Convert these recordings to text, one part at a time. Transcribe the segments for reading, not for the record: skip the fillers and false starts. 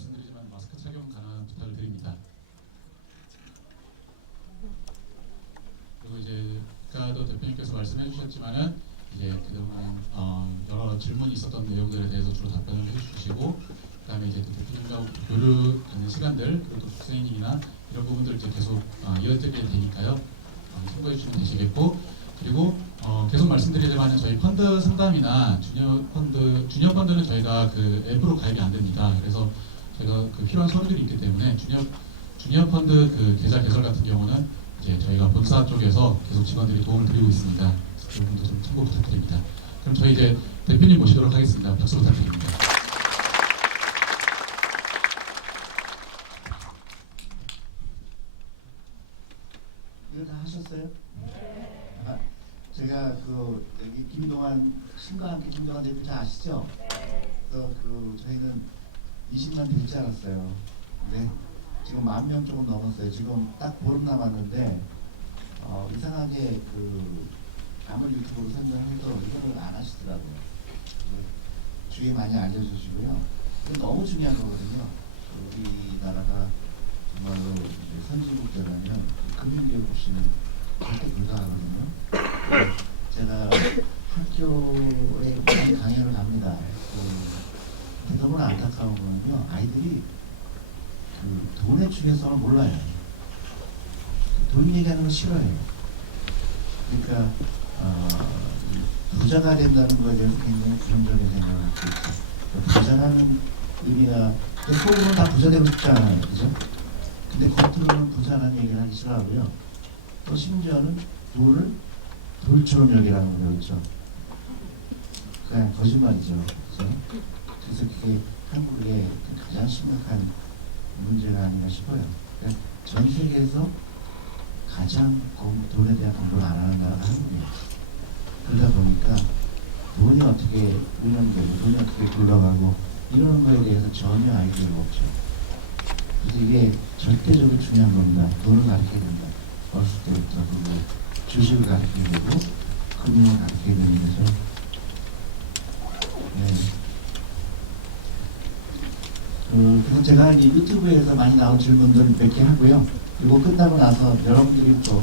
말씀드리지만 마스크 착용 가능한 부탁을 드립니다. 그리고 이제 아까도 대표님께서 말씀해 주셨지만은 이제 그동안 여러 질문이 있었던 내용들에 대해서 주로 답변을 해주시고, 그다음에 이제 대표님과 교류 갖는 시간들, 그리고 또 국세인이나 이런 부분들 이제 계속 이어지게 되니까요. 참고해 주시면 되시겠고, 그리고 계속 말씀드리지만 저희 펀드 상담이나 주니어 펀드는 저희가 그 앱으로 가입이 안 됩니다. 그래서 저희가 그 필요한 서류들이 있기 때문에 주니어 펀드 그 계좌 개설 같은 경우는 이제 저희가 본사 쪽에서 계속 직원들이 도움을 드리고 있습니다. 그 부분도 좀 참고 부탁드립니다. 그럼 저희 이제 대표님 모시도록 하겠습니다. 박수 부탁드립니다. 이거 다 하셨어요? 제가 그 여기 신과 함께 김동완 대표 잘 아시죠? 그래서 저희는 20만 될지 알았어요. 근데 지금 10,000명 조금 넘었어요. 지금 딱 보름 남았는데 이상하게 아무리 유튜브로 설명해도 이거를 안 하시더라고요. 주위에 많이 알려주시고요. 너무 중요한 거거든요. 우리나라가 정말로 선진국들라면 금융교육 없이는 절대 불가하거든요. 제가 학교에 많이 강연을 합니다. 너무나 안타까운 거는요, 아이들이 돈의 중요성을 몰라요. 돈 얘기하는 걸 싫어해요. 그러니까 부자가 된다는 거에 대해서 굉장히 부정적인 생각을 갖고 있죠. 부자라는 의미가 속으로는 다 부자 되고 싶지 않아요, 그죠? 근데 겉으로는 부자라는 얘기를 하기 싫어하고요. 또 심지어는 돈을 돌처럼 여기라는 걸 배웠죠. 그냥 거짓말이죠, 그죠? 그래서 그게 한국의 가장 심각한 문제가 아닌가 싶어요. 그러니까 전 세계에서 가장 돈에 대한 공부를 안 하는 나라가 한국이에요. 그러다 보니까 돈이 어떻게 운영되고 돈이 어떻게 굴러가고 이런 거에 대해서 전혀 아이디어가 없죠. 그래서 이게 절대적으로 중요한 겁니다. 돈을 가르쳐야 된다. 어렸을 때부터 그리고 주식을 가르쳐야 되고 금융을 가르쳐야 되는 거죠. 네. 그래서 제가 이 유튜브에서 많이 나온 질문들 몇 개 하고요. 그리고 끝나고 나서 여러분들이 또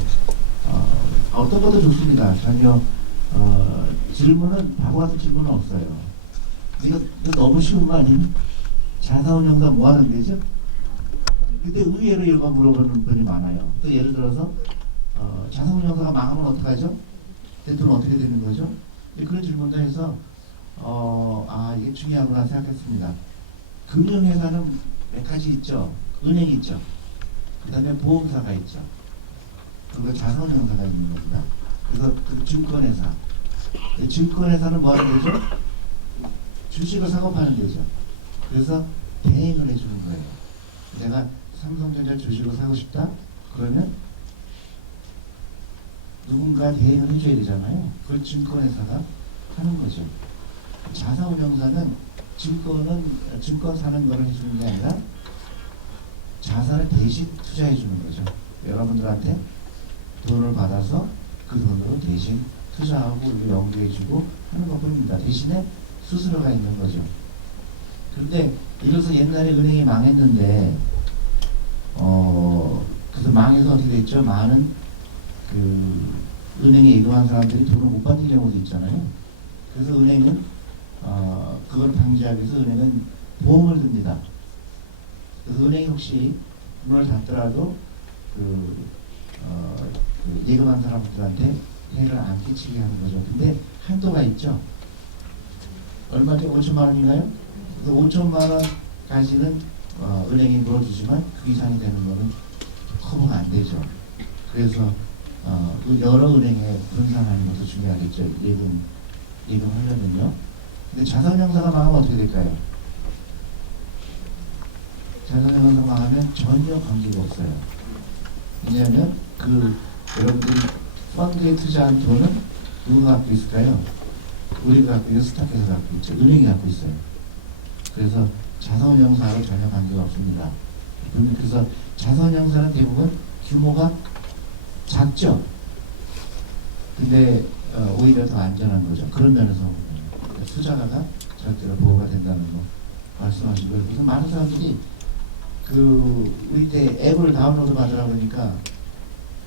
어떤 것도 좋습니다. 전혀 질문은 바보 같은 질문은 없어요. 이거 너무 쉬운 거 아니에요? 자사운용사 뭐 하는 데죠? 근데 의외로 이런 거 물어보는 분이 많아요. 또 예를 들어서 자사운용사가 망하면 어떡하죠? 돈 어떻게 되는 거죠? 그런 질문도 해서 이게 중요하구나 생각했습니다. 금융회사는 몇 가지 있죠. 은행이 있죠. 그 다음에 보험사가 있죠. 그리고 자산운용사가 있는 겁니다. 그래서 증권회사. 증권회사는 뭐 하는 데죠? 주식을 사고 파는 데죠. 그래서 대행을 해주는 거예요. 내가 삼성전자 주식을 사고 싶다? 그러면 누군가 대행을 해줘야 되잖아요. 그걸 증권회사가 하는 거죠. 자산운용사는 증권 사는 거를 해주는 게 아니라 자산을 대신 투자해 주는 거죠. 여러분들한테 돈을 받아서 그 돈으로 대신 투자하고 연구해 주고 하는 것뿐입니다. 대신에 수수료가 있는 거죠. 그런데 이래서 옛날에 은행이 망했는데 그래서 망해서 어떻게 됐죠? 많은 은행에 예금한 사람들이 돈을 못 받는 경우도 있잖아요. 그래서 은행은 그걸 방지하기 위해서 은행은 보험을 듭니다. 그래서 은행이 혹시 문을 닫더라도 예금한 사람들한테 해를 안 끼치게 하는 거죠. 근데 한도가 있죠. 얼마죠? 5천만 원인가요? 그래서 5천만 원까지는 은행이 물어주지만 그 이상이 되는 거는 커버가 안 되죠. 그래서 여러 은행에 분산하는 것도 중요하겠죠. 예금하려면요. 근데 자산운용사가 망하면 어떻게 될까요? 자산운용사가 망하면 전혀 관계가 없어요. 왜냐하면 여러분들이 펀드에 투자한 돈은 누가 갖고 있을까요? 우리가 갖고 있는 스타트에서 갖고 있죠. 은행이 갖고 있어요. 그래서 자산운용사하고 전혀 관계가 없습니다. 그래서 자산운용사는 대부분 규모가 작죠. 근데 오히려 더 안전한 거죠. 그런 면에서 보면 투자가가 절대로 보호가 된다는 거 말씀하시고요. 그래서 많은 사람들이 우리 이제 앱을 다운로드 받으라고 하니까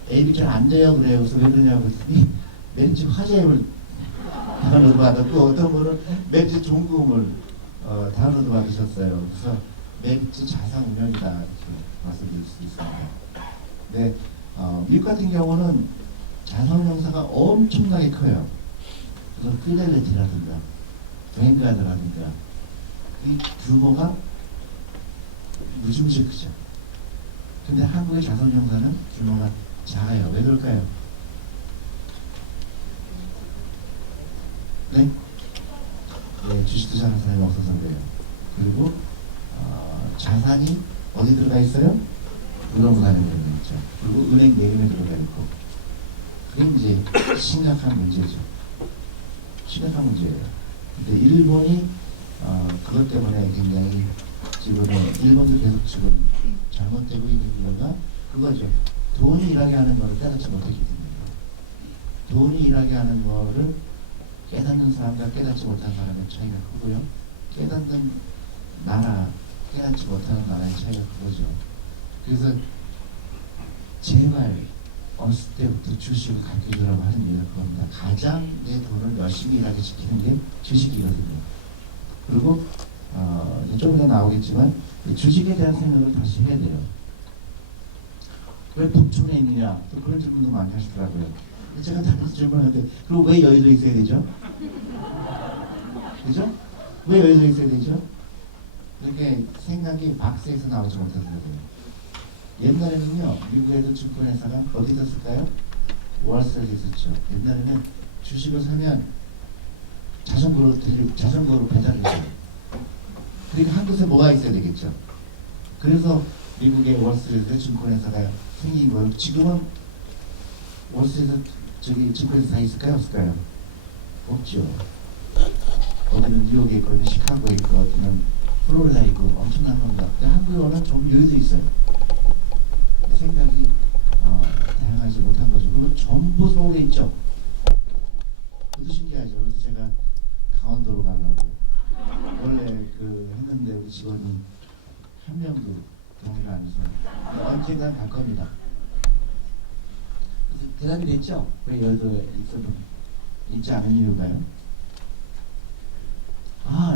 앱이 잘 안 돼요 그래요. 그래서 왜 그러냐고 했더니 왠지 화제 앱을 다운로드 받았고 어떤 분은 왠지 종금을 다운로드 받으셨어요. 그래서 왠지 자산 운영이다 이렇게 말씀드릴 수 있습니다. 네, 미국 같은 경우는 자산 운용사가 엄청나게 커요. 그래서 피델리티라든가 뱅가드라든가 이 규모가 무지무지 크죠. 근데 한국의 자산운용사는 규모가 작아요. 왜 그럴까요? 네? 네, 주식 투자하는 사람이 없어서 그래요. 그리고 자산이 어디 들어가 있어요? 부동산에 들어가 있죠. 그리고 은행 예금에 들어가 있고 그게 이제 심각한 문제죠. 심각한 문제예요. 근데 일본이 그것 때문에 굉장히 지금은 일본도 계속 지금 잘못되고 있는 이유가 그거죠. 돈이 일하게 하는 거를 깨닫지 못했기 때문이에요. 돈이 일하게 하는 거를 깨닫는 사람과 깨닫지 못하는 사람의 차이가 크고요. 깨닫는 나라, 깨닫지 못하는 나라의 차이가 크거죠. 그래서 제발 어렸을 때부터 주식을 가르쳐주라고 하는 이유가 그겁니다. 가장 내 돈을 열심히 일하게 시키는 게 주식이거든요. 그리고 좀 이따 나오겠지만 주식에 대한 생각을 다시 해야 돼요. 왜 북촌에 있느냐? 또 그런 질문도 많이 하시더라고요. 제가 다른 질문하는데 그리고 왜 여의도에 있어야 되죠? 그죠? 왜 여의도에 있어야 되죠? 이렇게 생각이 박스에서 나오지 못하더라고요. 옛날에는요, 미국에도 증권회사가 어디 있었을까요? 월스트리트에 있었죠. 옛날에는 주식을 사면 자전거로 배달해줘요. 그러니까 한 곳에 뭐가 있어야 되겠죠. 그래서 미국의 월스트리트 증권회사가 생긴 거예요. 지금은 월스트리트 증권회사 다 있을까요? 없을까요? 없죠. 어디는 뉴욕에 있고, 어디는 시카고에 있고, 어디는 플로리다에 있고 엄청난 겁니다. 근데 한국에 오면 좀 여유도 있어요. 생각이 다양하지 못한 거죠. 그리고 전부 서울에 있죠. 그것도 신기하죠. 그래서 제가 강원도로 가려고 원래 했는데 우리 직원이 한 명도 동의가 안 해서 언젠간 갈 겁니다. 그래서 대답이 됐죠? 왜 여의도에 있지 않은 이유가요?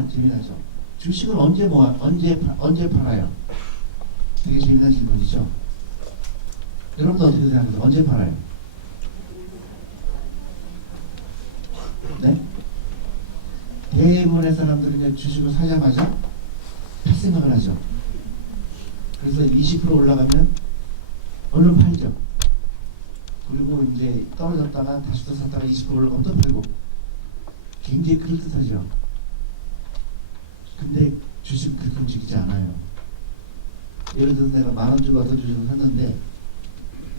재미나죠. 주식을 언제 팔아요? 되게 재미난 질문이죠. 여러분도 어떻게 생각하세요? 언제 팔아요? 네? 대부분의 사람들은 주식을 사자마자 팔 생각을 하죠. 그래서 20% 올라가면 얼른 팔죠. 그리고 이제 떨어졌다가 다시 또 샀다가 20% 올라가면 또 팔고 굉장히 그럴듯하죠. 근데 주식은 그렇게 움직이지 않아요. 예를 들어서 내가 10,000원 주고 어떤 주식을 샀는데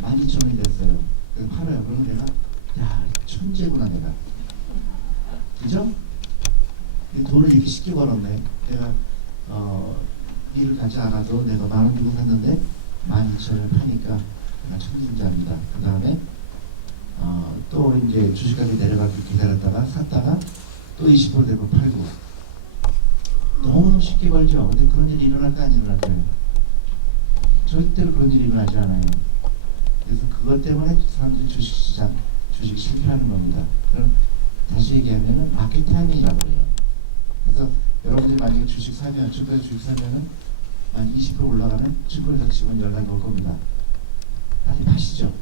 12,000원이 됐어요. 그래서 팔아요. 그러면 내가 천재구나 내가. 그죠? 돈을 이렇게 쉽게 벌었네. 내가 일을 가지 않아도 내가 10,000원 주고 샀는데 12,000원을 파니까 내가 천진자입니다. 그 다음에 또 이제 주식값이 내려가기 기다렸다가 샀다가 또 20% 되고 팔고 너무너무 쉽게 벌죠. 근데 그런 일이 일어날까 안 일어날까요? 절대로 그런 일이 일어나지 않아요. 그래서 그것 때문에 사람들이 주식 실패하는 겁니다. 그럼 다시 얘기하면은 마켓 타이밍이라고 해요. 그래서 여러분들이 만약에 주식 사면, 증권에서 주식 사면은 한 20% 올라가면 증권회사 직원 연락이 올 겁니다. 빨리 파시죠.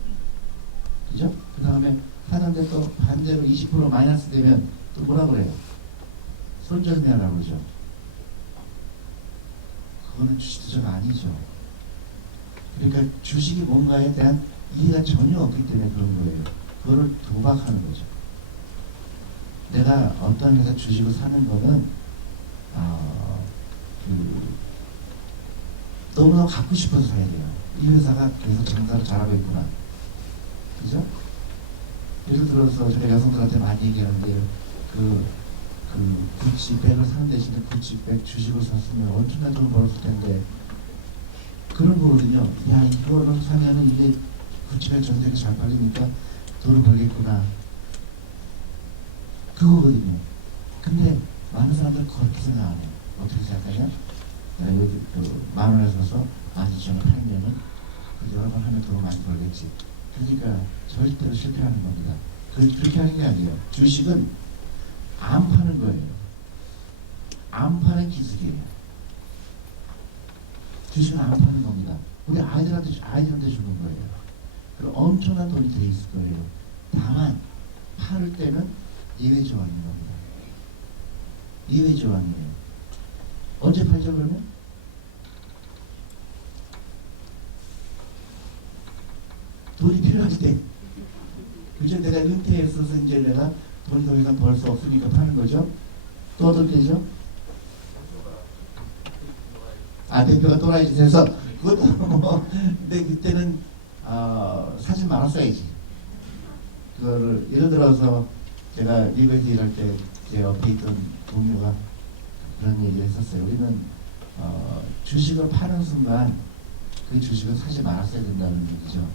그죠? 그 다음에 사는데 또 반대로 20% 마이너스 되면 또 뭐라 그래요? 손절매하라고 그러죠. 그거는 주식 투자가 아니죠. 그러니까 주식이 뭔가에 대한 이해가 전혀 없기 때문에 그런 거예요. 그거를 도박하는 거죠. 내가 어떤 회사 주식을 사는 거는 너무너무 갖고 싶어서 사야 돼요. 이 회사가 계속 장사를 잘하고 있구나. 그죠? 예를 들어서 제가 여성들한테 많이 얘기하는데 구찌백을 사는 대신에 구찌백 주식을 샀으면 엄청난 돈을 벌었을 텐데 그런 거거든요. 이거를 사면은 이게 구찌백 전 세계 잘 팔리니까 돈을 벌겠구나. 그거거든요. 근데 많은 사람들은 그렇게 생각 안 해요. 어떻게 생각하냐? 내가 여기 만 원에 사서 12,000원에 팔면은 그 여러 번 하면 돈 많이 벌겠지. 그러니까 절대로 실패하는 겁니다. 그렇게 하는 게 아니에요. 주식은 안 파는 거예요. 안 파는 기술이에요. 주식은 안 파는 겁니다. 우리 아이들한테 주는 거예요. 그럼 엄청난 돈이 돼 있을 거예요. 다만 팔을 때는 예외 조항인 겁니다. 예외 조항이에요. 언제 팔죠 그러면? 돈이 필요할 때. 그죠? 내가 은퇴했어서 이제 내가 돈이 더 이상 벌 수 없으니까 파는 거죠. 또 어떨 때죠? 대표가 또라이 짓해서 그것도 뭐 근데 그때는 사지 말았어야지. 그거를 예를 들어서 제가 미국에서 일할 때 제 옆에 있던 동료가 그런 얘기를 했었어요. 우리는 주식을 파는 순간 그 주식을 사지 말았어야 된다는 얘기죠.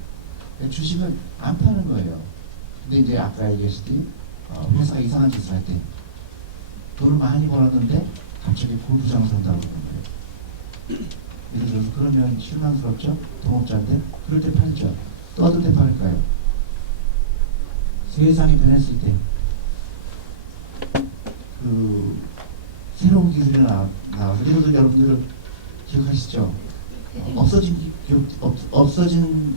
주식을 안 파는 거예요. 근데 이제 아까 얘기했듯이 회사가 이상한 짓을 할 때 돈을 많이 벌었는데 갑자기 골프장 산다고 그러는 거예요. 예를 들어서 그러면 실망스럽죠? 동업자인데 그럴 때 팔죠. 또 어떨 때 팔까요? 세상이 변했을 때 새로운 기술이 나와서 예를 들어 여러분들 기억하시죠? 없어진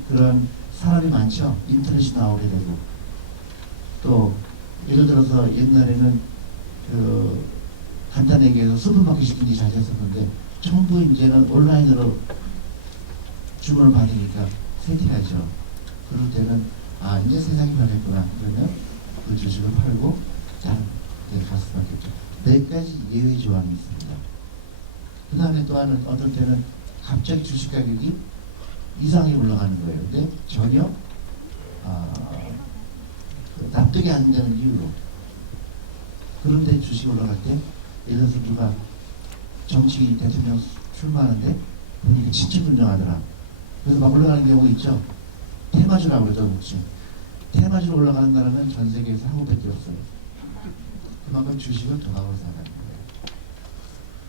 그런 사람이 많죠. 인터넷이 나오게 되고 또 예를 들어서 옛날에는 간단하게 얘기해서 슈퍼마켓이 굉장히 잘 됐었는데 전부 이제는 온라인으로 주문을 받으니까 세팅하죠. 그럴 때는 이제 세상이 변했구나. 그러면 그 주식을 팔고 다른 데 갈 수밖에 없죠. 네 가지 예외 조항이 있습니다. 그 다음에 또 하는 어떤 때는 갑자기 주식 가격이 이상하게 올라가는 거예요. 근데 전혀 납득이 안 되는 이유로. 그런데 주식이 올라갈 때 예를 들어서 누가 정치 대통령 출마하는데 보니까 진짜 분명하더라. 그래서 막 올라가는 경우 있죠. 테마주라고 그러죠. 혹시 테마주로 올라가는 나라는 전 세계에서 한국밖에 없어요. 그만큼 주식을 도박으로 사는 거예요.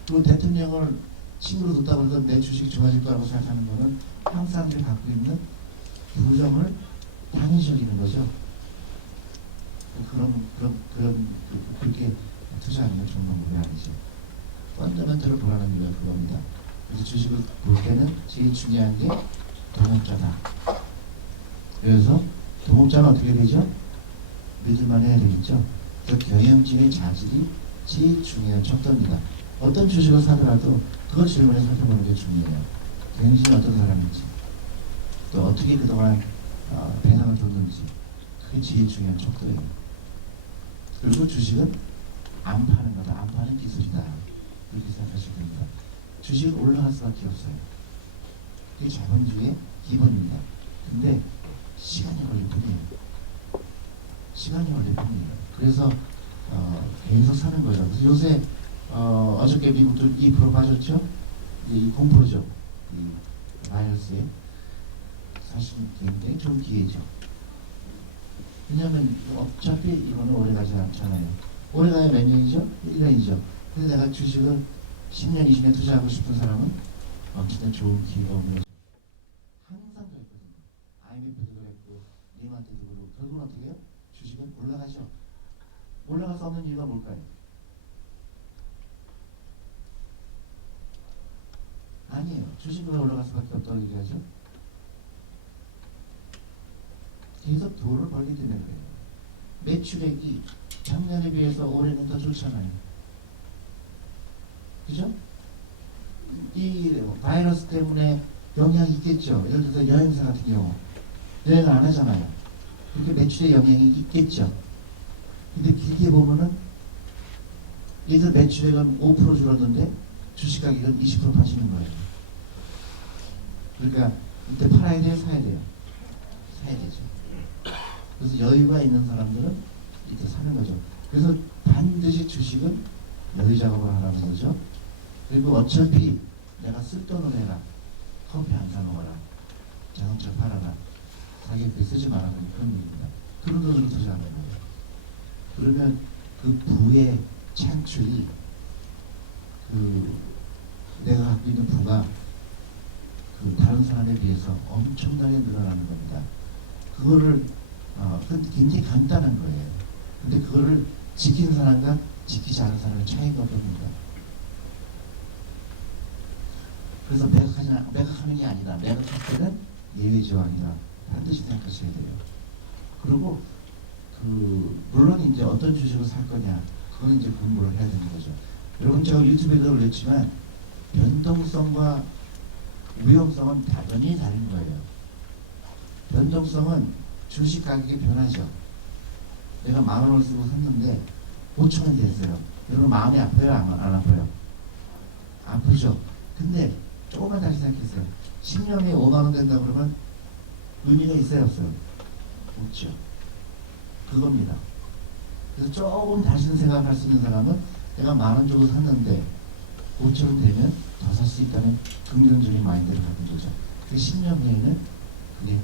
그리고 대통령을 친구로 뒀다고 해서 내 주식 좋아질 거라고 생각하는 거는 한국 사람들이 갖고 있는 부정을 당연시 여기는 거죠. 그렇게 투자하는 건 좋은 방법이 아니죠. 펀더멘털을 보라는 이유가 그겁니다. 그래서 주식을 볼 때는 제일 중요한 게 동업자다. 그래서 동업자는 어떻게 되죠? 믿을만 해야 되겠죠. 그 경영진의 자질이 제일 중요한 척도입니다. 어떤 주식을 사더라도 그걸 질문에 살펴보는 게 중요해요. 경영진이 어떤 사람인지, 또 어떻게 그동안 배상을 줬는지, 그게 제일 중요한 척도예요. 그리고 주식은 안 파는 거다, 안 파는 기술이다. 그렇게 생각하시면 됩니다. 주식은 올라갈 수밖에 없어요. 그게 자본주의의 기본입니다. 근데 시간이 걸릴 뿐이에요. 시간이 걸릴 뿐이에요. 그래서 계속 사는 거예요. 그래서 요새 어저께 미국도 2% 빠졌죠? 이 공포죠. 이 바이러스에. 사실 굉장히 좋은 기회죠. 왜냐하면 어차피 이거는 오래 가지 않잖아요. 오래 가야 몇 년이죠? 1년이죠. 근데 내가 주식을 10년, 20년 투자하고 싶은 사람은 진짜 좋은 기회가 오는 거죠. 항상 그랬거든요. IMF도 그랬고 리만 때도 그렇고 결국은 어떻게 해요? 주식은 올라가죠. 올라갈 수 없는 이유가 뭘까요? 아니에요. 주식은 올라갈 수밖에 없다고 얘기하죠. 계속 돈을 벌게 되는 거예요. 매출액이 작년에 비해서 올해는 더 좋잖아요. 그죠? 이 바이러스 때문에 영향이 있겠죠. 예를 들어서 여행사 같은 경우 여행을 안 하잖아요. 그렇게 매출에 영향이 있겠죠. 근데 길게 보면은 예를 들어 매출액은 5% 줄었는데 주식 가격은 20% 빠지는 거예요. 그러니까 이때 팔아야 돼요, 사야 돼요? 사야 되죠. 그래서 여유가 있는 사람들은 이렇게 사는 거죠. 그래서 반드시 주식은 여유 작업을 하라는 거죠. 그리고 어차피 내가 쓸 돈을 해라. 커피 안 사 먹어라. 자동차 팔아라. 가격비 쓰지 말라는 그런 얘기입니다. 그런 돈으로 투자하는 거예요. 그러면 그 부의 창출이 내가 갖고 있는 부가 그 다른 사람에 비해서 엄청나게 늘어나는 겁니다. 그거를 그건 굉장히 간단한 거예요. 근데 그거를 지킨 사람과 지키지 않은 사람의 차이인 겁니다. 그래서 매각하는 게 아니라 매각할 때는 예외조항이다. 반드시 생각하셔야 돼요. 그리고 물론 이제 어떤 주식을 살 거냐 그건 이제 공부를 해야 되는 거죠. 여러분 제가 유튜브에도 올렸지만 변동성과 위험성은 당연히 다른 거예요. 변동성은 주식 가격이 변하죠. 내가 10,000원을 쓰고 샀는데 5,000원이 됐어요. 여러분 마음이 아파요? 안 아파요? 아프죠. 근데 조금만 다시 생각했어요. 10년에 5만원 된다 그러면 의미가 있어요 없어요? 없죠. 그겁니다. 그래서 조금 다시는 생각할 수 있는 사람은 내가 10,000원 주고 샀는데 5,000원 되면 더 살 수 있다는 긍정적인 마인드를 갖는 거죠. 그 10년 후에는 그게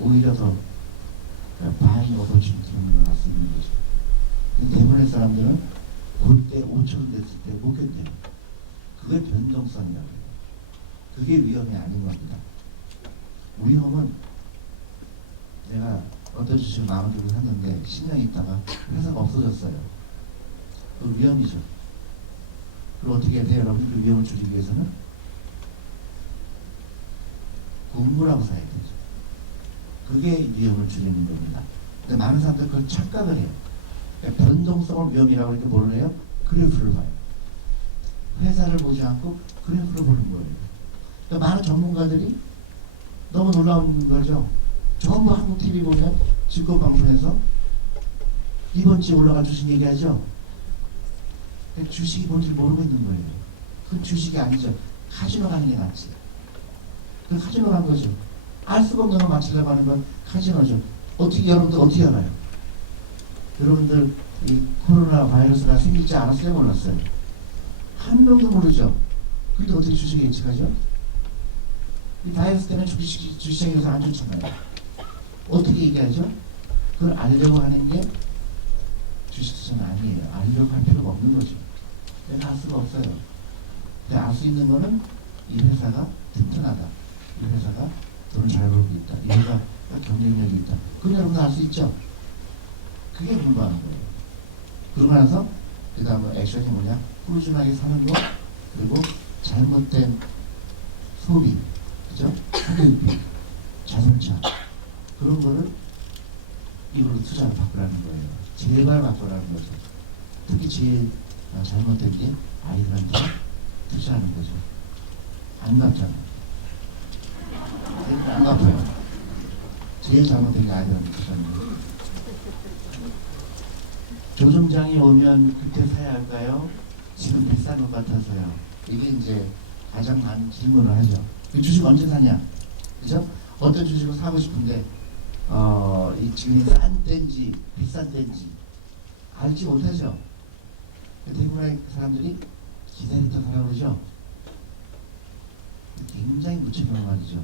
오히려 더 바잉 오퍼튜니티를 할 수 있는 거죠. 근데 대부분의 사람들은 그때 5,000원 됐을 때 못 견뎌요. 그게 변동성이라고 해요. 그게 위험이 아닌 겁니다. 위험은 내가 어떤 주식을 10,000원 주고 샀는데 10년 있다가 회사가 없어졌어요. 그 위험이죠. 그럼 어떻게 해야 돼요? 여러분 그 위험을 줄이기 위해서는 공부라고 사야 되죠. 그게 위험을 줄이는 겁니다. 근데 많은 사람들 그걸 착각을 해요. 변동성을 위험이라고 이렇게 뭐를 해요? 그래프를 봐요. 회사를 보지 않고 그래프를 보는 거예요. 그러니까 많은 전문가들이 너무 놀라운 거죠. 전부 한국 TV 보면 증권방송에서 이번 주에 올라갈 주식 얘기하죠. 주식이 뭔지 모르고 있는 거예요. 그건 주식이 아니죠. 카지노 가는 게 낫지. 그건 카지노 간 거죠. 알 수가 없는 걸 맞추려고 하는 건 카지노죠. 여러분들 어떻게 알아요? 여러분들 이 코로나 바이러스가 생길지 알았어요? 몰랐어요? 한 명도 모르죠. 근데 어떻게 주식 예측하죠? 이 바이러스 때문에 주식시장이 요새 안 좋잖아요. 어떻게 얘기하죠? 그걸 알려고 하는 게 주식투자는 아니에요. 알려고 할 필요가 없는 거죠. 내가 알 수가 없어요. 근데 알 수 있는 거는 이 회사가 튼튼하다. 이 회사가 돈을 잘 벌고 있다. 이 회사가 경쟁력이 있다. 그건 여러분도 알 수 있죠. 그게 공부하는 거예요. 그러고 나서 그 다음 액션이 뭐냐? 꾸준하게 사는 거, 그리고 잘못된 소비, 그죠? 소비비, 자동차 그런 거를 이걸로 투자를 바꾸라는 거예요. 제발 바꾸라는 거죠. 특히 제일 잘못된 게 아이들한테 투자하는 거죠. 안 갚잖아. 안 갚아요. 제일 잘못된 게 아이들한테 투자하는 거예요. 조정장이 오면 그때 사야 할까요? 지금 비싼 것 같아서요. 이게 이제 가장 많은 질문을 하죠. 이 주식 언제 사냐? 그죠? 어떤 주식을 사고 싶은데 이 지금 싼 때인지 비싼 때인지 알지 못하죠. 대부분의 사람들이 기다렸다 사라고 그러죠. 굉장히 무책임한 말이죠.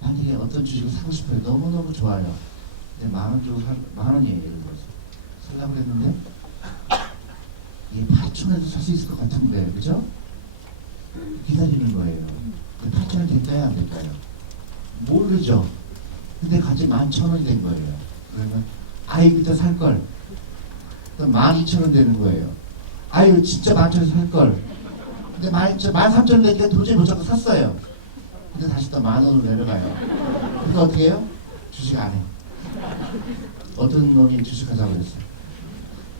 만약에 어떤 주식을 사고 싶어요. 너무너무 좋아요. 근데 10,000원 주고 10,000원이에요. 예를 들어서 살라고 했는데 이게 8,000원에도 살 수 있을 것 같은데 그죠? 기다리는 거예요. 8,000원 될까요? 안 될까요? 모르죠. 근데 갑자기 11,000원이 된 거예요. 그러면 아이 그때 살걸. 또 12,000원 되는 거예요. 아유 진짜 11,000원 살걸. 근데 13,000원 되니까 도저히 못 잡고 샀어요. 근데 다시 또 10,000원으로 내려가요. 그래서 어떻게 해요? 주식 안 해. 어떤 놈이 주식하자고 그랬어요.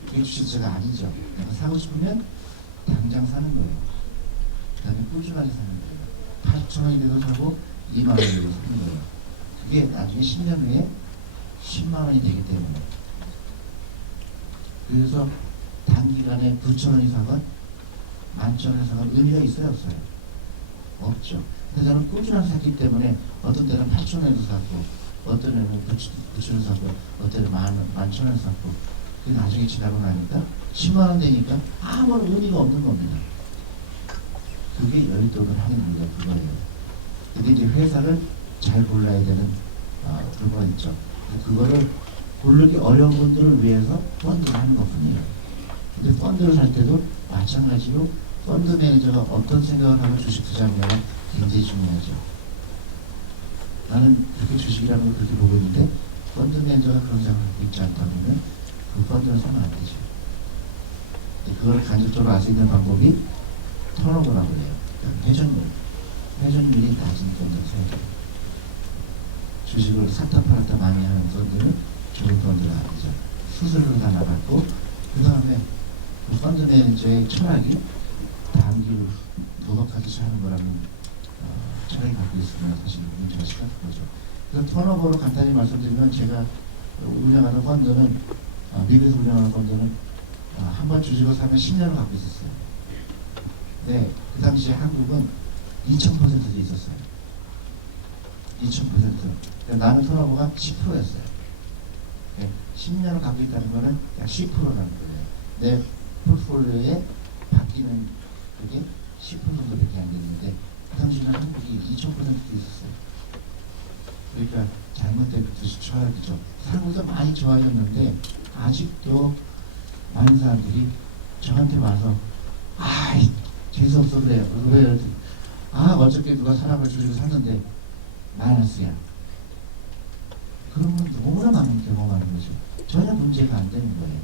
그게 주식자가 아니죠. 내가 사고 싶으면 당장 사는 거예요. 그 다음에 꾸준하게 사는 거예요. 8,000원이 돼도 사고 20,000원이 돼도 사는 거예요. 그게 나중에 10년 후에 100,000원이 되기 때문에. 그래서 단기간에 9,000원이 사건 11,000원이 사건 의미가 있어요 없어요? 없죠. 근데 저는 꾸준하게 샀기 때문에 어떤 때는 8,000원에도 샀고 어떤 때는 9,000원 샀고 어떤 때는 11,000원 샀고 그 나중에 지나고 나니까 10만원 되니까 아무런 의미가 없는 겁니다. 그게 여윳돈을 하는 이유가 그거예요. 근데 이제 회사를 잘 골라야 되는 그거 있죠. 그거를 고르기 어려운 분들을 위해서 펀드를 하는 것 뿐이에요. 근데 펀드를 살 때도 마찬가지로 펀드 매니저가 어떤 생각을 하고 주식 투자하느냐가 굉장히 중요하죠. 나는 그렇게 주식이라는 걸 그렇게 보고 있는데 펀드 매니저가 그런 생각을 갖고 있지 않다면 그 펀드는 사면 안 되죠. 그걸 간접적으로 알 수 있는 방법이 턴오버라고 해요. 그러니까 회전율이 낮은 펀드를 사야 돼요. 주식을 샀다 팔았다 많이 하는 펀드는 좋은 펀드가 아니죠. 수수료로 다 나갔고 그 다음에 그 펀드 매니저의 철학이 단기로 노력하듯이 하는 거라는 철학이 갖고 있으면 사실 문제가 심각한 거죠. 그래서 턴오버로 간단히 말씀드리면 제가 운영하는 펀드는 미국에서 운영하는 펀드는 한 번 주식을 사면 10년을 갖고 있었어요. 네, 그 당시에 한국은 2000%도 있었어요. 2000%. 그러니까 나는 턴오버가 10%였어요. 네, 10년을 갖고 있다는 거는 약 10%라는 거예요. 내 포트폴리오에 바뀌는 그게 10% 정도밖에 안 됐는데 그 당시에는 한국이 2000%도 있었어요. 그러니까 잘못된 주식 철학이죠. 한국도 많이 좋아졌는데 아직도 많은 사람들이 저한테 와서 재수없어 그래요. 왜 어저께 누가 사람을 주식을 샀는데 마이너스야. 그러면 너무나 많은 경험하는 거죠. 전혀 문제가 안 되는 거예요.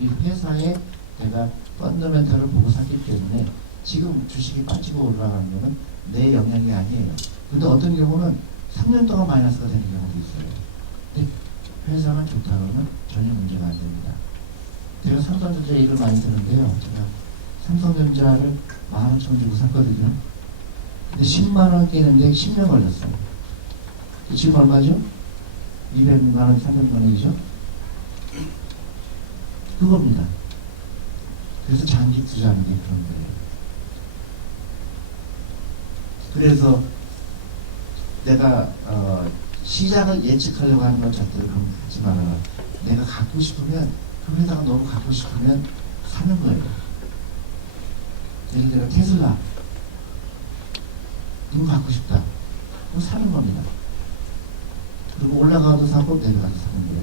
이 회사에 내가 펀더멘탈을 보고 샀기 때문에 지금 주식이 빠지고 올라가는 거는 내 영향이 아니에요. 근데 어떤 경우는 3년 동안 마이너스가 되는 경우도 있어요. 근데 회사만 좋다 그러면 전혀 문제가 안 됩니다. 제가 삼성전자 얘기를 많이 듣는데요. 제가 삼성전자를 15,000원 주고 샀거든요. 근데 10만원 깨는데 10년 걸렸어요. 지금 얼마죠? 200만원, 300만원이죠? 그겁니다. 그래서 장기 투자하는 게 그런 거예요. 그래서 내가 시장을 예측하려고 하는 건 절대로 그럼 하지 말아라. 내가 갖고 싶으면 그 회사가 너무 갖고 싶으면 사는 거예요. 예를 들어 테슬라 너무 갖고 싶다. 그럼 사는 겁니다. 그리고 올라가도 사고 내려가도 사는 거예요.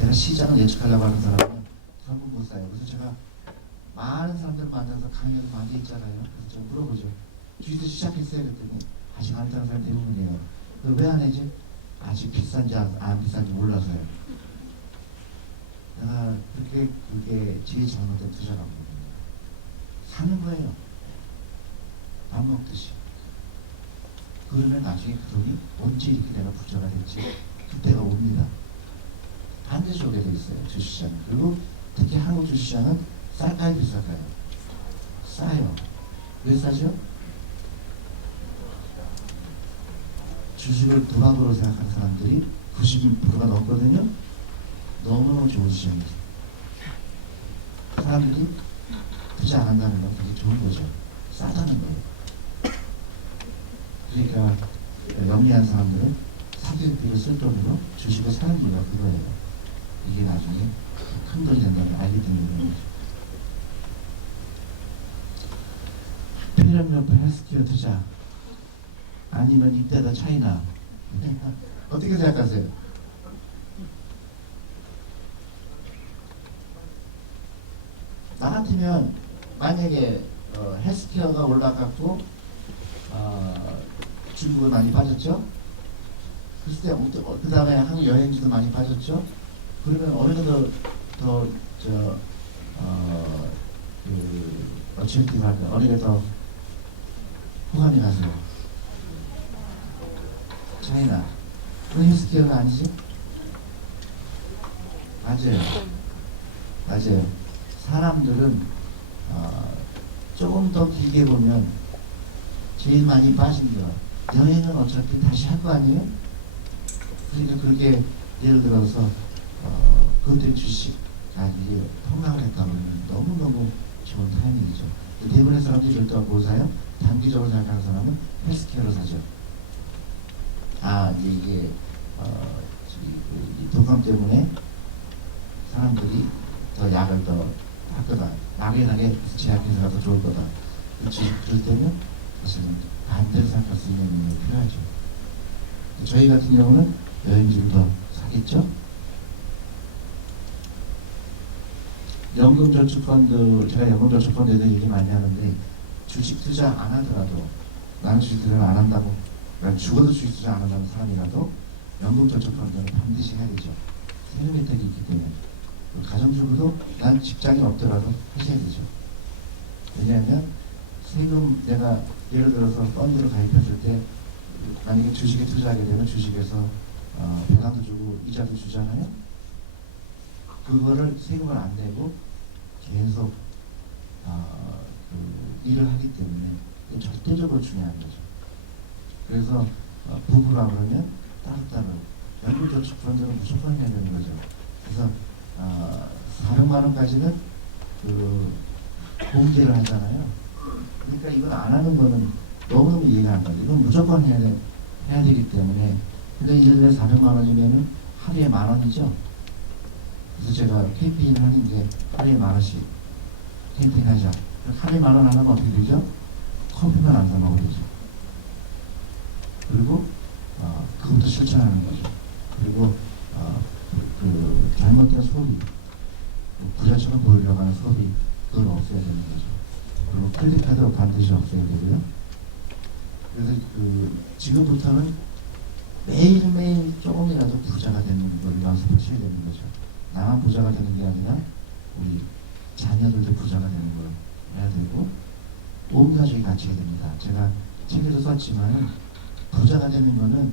내가 시장을 예측하려고 하는 사람은 결국 못 사요. 그래서 제가 많은 사람들 만나서 강의를 많이 했잖아요. 그래서 제가 물어보죠. 주식도 시작했어요. 그랬더니 아직 안 했다는 사람이 대부분이에요. 왜 안 하지? 아직 비싼지 안 비싼지 몰라서요. 내가 그게 제일 잘못된 투자라고 봅니다. 사는 거예요. 밥 먹듯이. 그러면 나중에 그 돈이 언제 이렇게 내가 부자가 될지 그때가 옵니다. 반드시 오게 돼 있어요. 주식시장. 그리고 특히 한국 주식시장은 쌀까요 비쌀까요? 싸요. 왜 싸죠? 주식을 도박으로 생각하는 사람들이 90%가 넘거든요. 너무너무 좋은 시장이죠. 사람들이 투자 안 한다는 건 되게 좋은 거죠. 싸다는 거예요. 그러니까 영리한 사람들은 사기를 쓸 돈으로 주식을 사는 이유가 그거예요. 이게 나중에 큰 돈이 된다는 알게 되는 거죠. 필름연파 헬스케어 투자 아니면 이때다 차이나 어떻게 생각하세요? 나 같으면 만약에 헬스케어가 올라갔고 중국은 많이 빠졌죠? 그 다음에 한국 여행지도 많이 빠졌죠? 그러면 어느 더 어체티브 할까? 어느 게 더 호감이 가세요? 차이나. 그 헬스케어가 아니지? 맞아요. 사람들은 조금 더 길게 보면 제일 많이 빠진 거 여행은 어차피 다시 할 거 아니에요? 그러니까 그렇게 예를 들어서 그것들 주식 이게 폭락을 했다 그러면 너무너무 좋은 타이밍이죠. 대부분의 사람들이 절대 뭘 사요? 단기적으로 생각하는 사람은 헬스케어를 사죠. 이게 독감 때문에 사람들이 더 약을 더 할 거다. 막연하게 제약회사가 더 좋을 거다. 그럴 때는 사실은 반대로 생각할 수 있는 능력이 필요하죠. 저희 같은 경우는 여행지를 더 사겠죠. 연금저축펀드, 제가 연금저축펀드에 대해 얘기 많이 하는데 주식 투자 안 하더라도, 나는 주식 투자를 안 한다고, 그러니까 죽어도 주식 투자 안 한다는 사람이라도 연금저축펀드는 반드시 해야 되죠. 세금 혜택이 있기 때문에. 가정주부도 난 직장이 없더라도 하셔야 되죠. 왜냐하면 세금, 내가 예를 들어서 펀드를 가입했을 때 만약에 주식에 투자하게 되면 주식에서 배당도 주고 이자도 주잖아요. 그거를 세금을 안 내고 계속 일을 하기 때문에 이게 절대적으로 중요한 거죠. 그래서 부부라 그러면 따로따로 연금저축펀드는 무조건 해야 되는 거죠. 그래서 400만 원까지는 공제를 하잖아요. 그러니까 이걸 안 하는 거는 너무너무 이해가 안 가요. 이건 무조건 해야 되기 때문에. 근데 1년에 400만 원이면은 하루에 10,000원이죠. 그래서 제가 캠페인을 하는 게 하루에 10,000원씩 캠페인하자. 하루에 10,000원 하면 어떻게 되죠? 커피만 안 사 먹어야 되죠. 그리고 그것도 실천하는 거죠. 그리고 잘못된 소비, 부자처럼 보이려고 하는 소비, 그걸 없애야 되는 거죠. 그리고 크레딧 카드도 반드시 없애야 되고요. 그래서 지금부터는 매일매일 조금이라도 부자가 되는 걸 연습하셔야 되는 거죠. 나만 부자가 되는 게 아니라 우리 자녀들도 부자가 되는 걸 해야 되고, 온 가족이 같이 해야 됩니다. 제가 책에도 썼지만은 부자가 되는 거는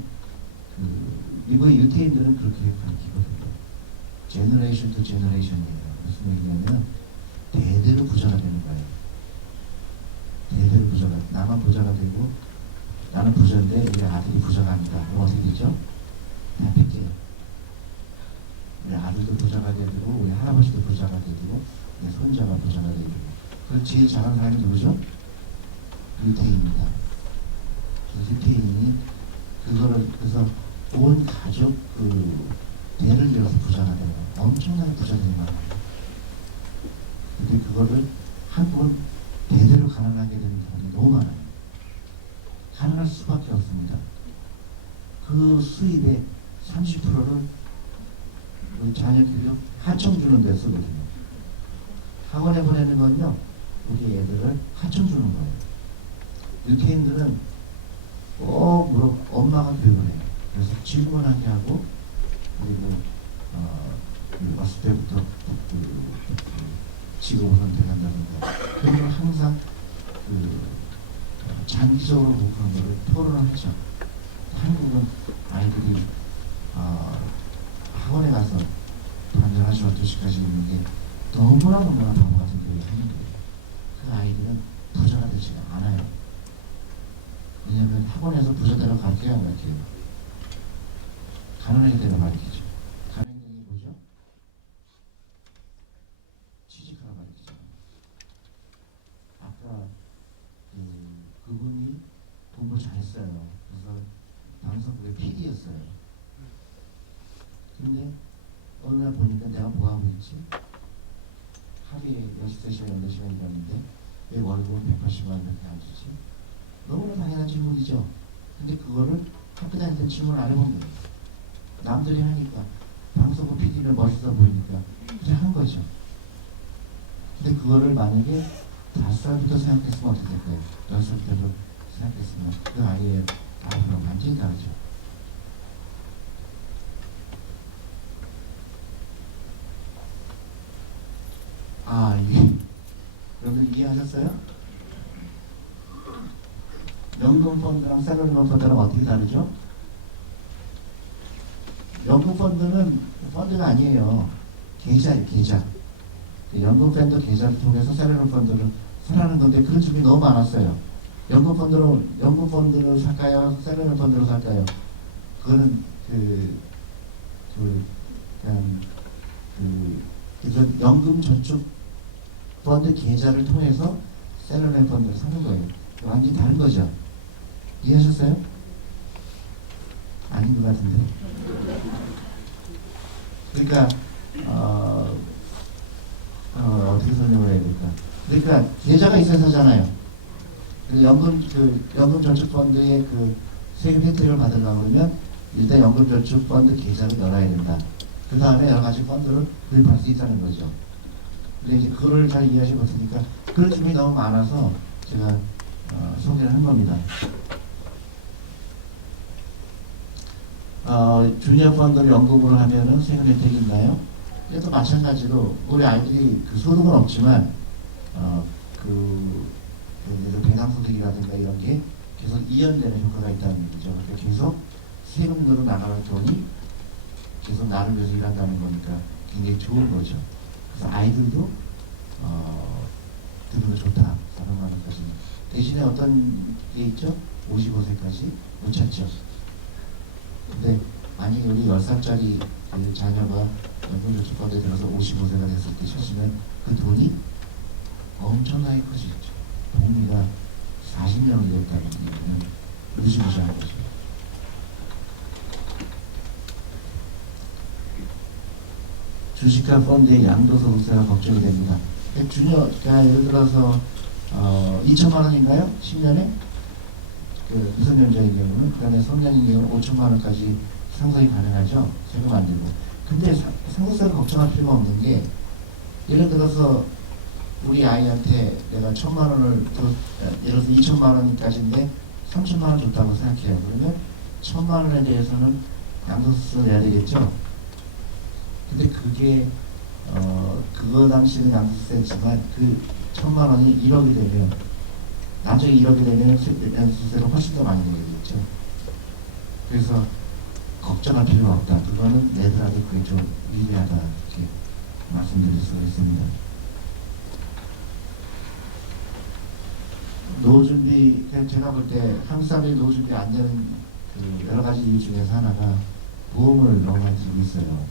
미국의 유태인들은 그렇게 가르치거든요. 제너레이션 투 제너레이션이에요. 무슨 얘기냐면 대대로 부자가 되는 거예요. 대대로 부자가, 나만 부자가 되고, 나는 부자인데 우리 아들이 부자가 아니다. 그럼 어떻게 되죠? 다 뺏겨요. 우리 아들도 부자가 되고, 우리 할아버지도 부자가 되고, 내 손자가 부자가 되고. 그래서 제일 잘하는 사람이 누구죠? 유태인입니다. 유태인이 그거를, 그래서 온 가족 대를 이어서 부자가 되는, 엄청나게 부자 되는 거예요. 근데 그거를 한국은 대대로 가난하게 되는 사람이 너무 많아요. 가난할 수밖에 없습니다. 그 수입의 30%를 자녀 교육 하청 주는 데 쓰거든요. 학원에 보내는 건요, 우리 애들을 하청 주는 거예요. 유태인들은 꼭 엄마가 교육을 해요. 그래서 질문하게 하고, 그리고 왔을 때부터 직업을 선택한다든가, 그리고 항상 장기적으로 그런 거를 토론을 하죠. 한국은 아이들이 학원에 가서 한 11시, 12시까지 있는 게 너무나 바보 같은 교육을 하는 거예요. 그 아이들은 부자가 되지가 않아요. 왜냐하면 학원에서 부자대로 가르쳐야 안 가르쳐요. 가난하게 대로 가르치죠. 가난하게 되는 게 뭐죠? 취직하라 가르치죠. 아까 그분이 공부 잘했어요. 그래서 방송국의 PD였어요. 근데 어느 날 보니까 내가 뭐 하고 있지? 하루에 13시간, 14시간 일하는데 왜 월급은 180만 원밖에 안 주지? 너무나 당연한 질문이죠. 근데 그거를 학교 다닐 때 질문 안 해본 거예요. 남들이 하니까, 방송국 PD는 멋있어 보이니까 그냥 한 거죠. 근데 그거를 만약에 5살부터 생각했으면 어떻게 될까요? 6살 때도 생각했으면 그 아이의 앞으로 완전히 다르죠. 이게 여러분 이해하셨어요? 연금펀드랑 셀러리먼 펀드랑 어떻게 다르죠? 연금펀드는 펀드가 아니에요. 계좌예요, 계좌. 연금펀드 계좌를 통해서 셀러리먼 펀드를 사라는 건데, 그런 질문이 너무 많았어요. 연금펀드를 살까요? 셀러리먼 펀드로 살까요? 그거는 그래서 연금저축펀드 계좌를 통해서 셀러리먼 펀드를 사는 거예요. 완전히 다른 거죠. 이해하셨어요? 아닌 것 같은데. 그러니까 어떻게 설명을 해야 될까? 그러니까 계좌가 있어야 사잖아요. 연금저축펀드의 세금 혜택을 받으려고 그러면 일단 연금저축펀드 계좌를 열어야 된다. 그 다음에 여러 가지 펀드를 구입할 수 있다는 거죠. 근데 이제 그걸 잘 이해하지 못하니까 그런 질문이 너무 많아서 제가 소개를 한 겁니다. 주니어 펀드를 연금으로 하면은 세금 혜택이 있나요? 이것도 마찬가지로 우리 아이들이 그 소득은 없지만 배당소득이라든가 이런 게 계속 이연되는 효과가 있다는 얘기죠. 그러니까 계속 세금으로 나가는 돈이 계속 나를 위해서 일한다는 거니까 굉장히 좋은 거죠. 그래서 아이들도 듣는 거 좋다. 400만 원까지. 대신에 어떤 게 있죠? 55세까지 못 찾죠. 근데 만약에 우리 10살짜리 그 자녀가 연금저축펀드에 들어서 55세가 됐을 때 쳤으면 그 돈이 엄청나게 커지죠. 복리가 40년을 냈다는 얘기는 무시무시한 거죠. 주식과 펀드의 양도소득세가 걱정이 됩니다. 주니어가 예를 들어서 2천만 원인가요? 10년에? 그 미성년자의 경우는, 그 다음에 성년의 경우는 5천만 원까지 상속이 가능하죠. 세금 안 되고. 근데 상속세를 걱정할 필요가 없는 게, 예를 들어서 우리 아이한테 내가 1,000만 원을 예를 들어서 2천만 원까지인데 3천만 원 줬다고 생각해요. 그러면 1,000만 원에 대해서는 양도세를 내야 되겠죠. 근데 그게 그거 당시는 양도세지만 그 1,000만 원이 1억이 되면 나중에 1억이 되면 양도세가 훨씬 더 많이 되겠죠. 그래서 걱정할 필요가 없다. 그거는 애들한테 그게 좀 유리하다 이렇게 말씀드릴 수가 있습니다. 노후준비, 제가 볼 때 한국 사람들이 노후준비 안 되는 그 여러 가지 이유 중에서 하나가 보험을 너무 많이 들고 있어요.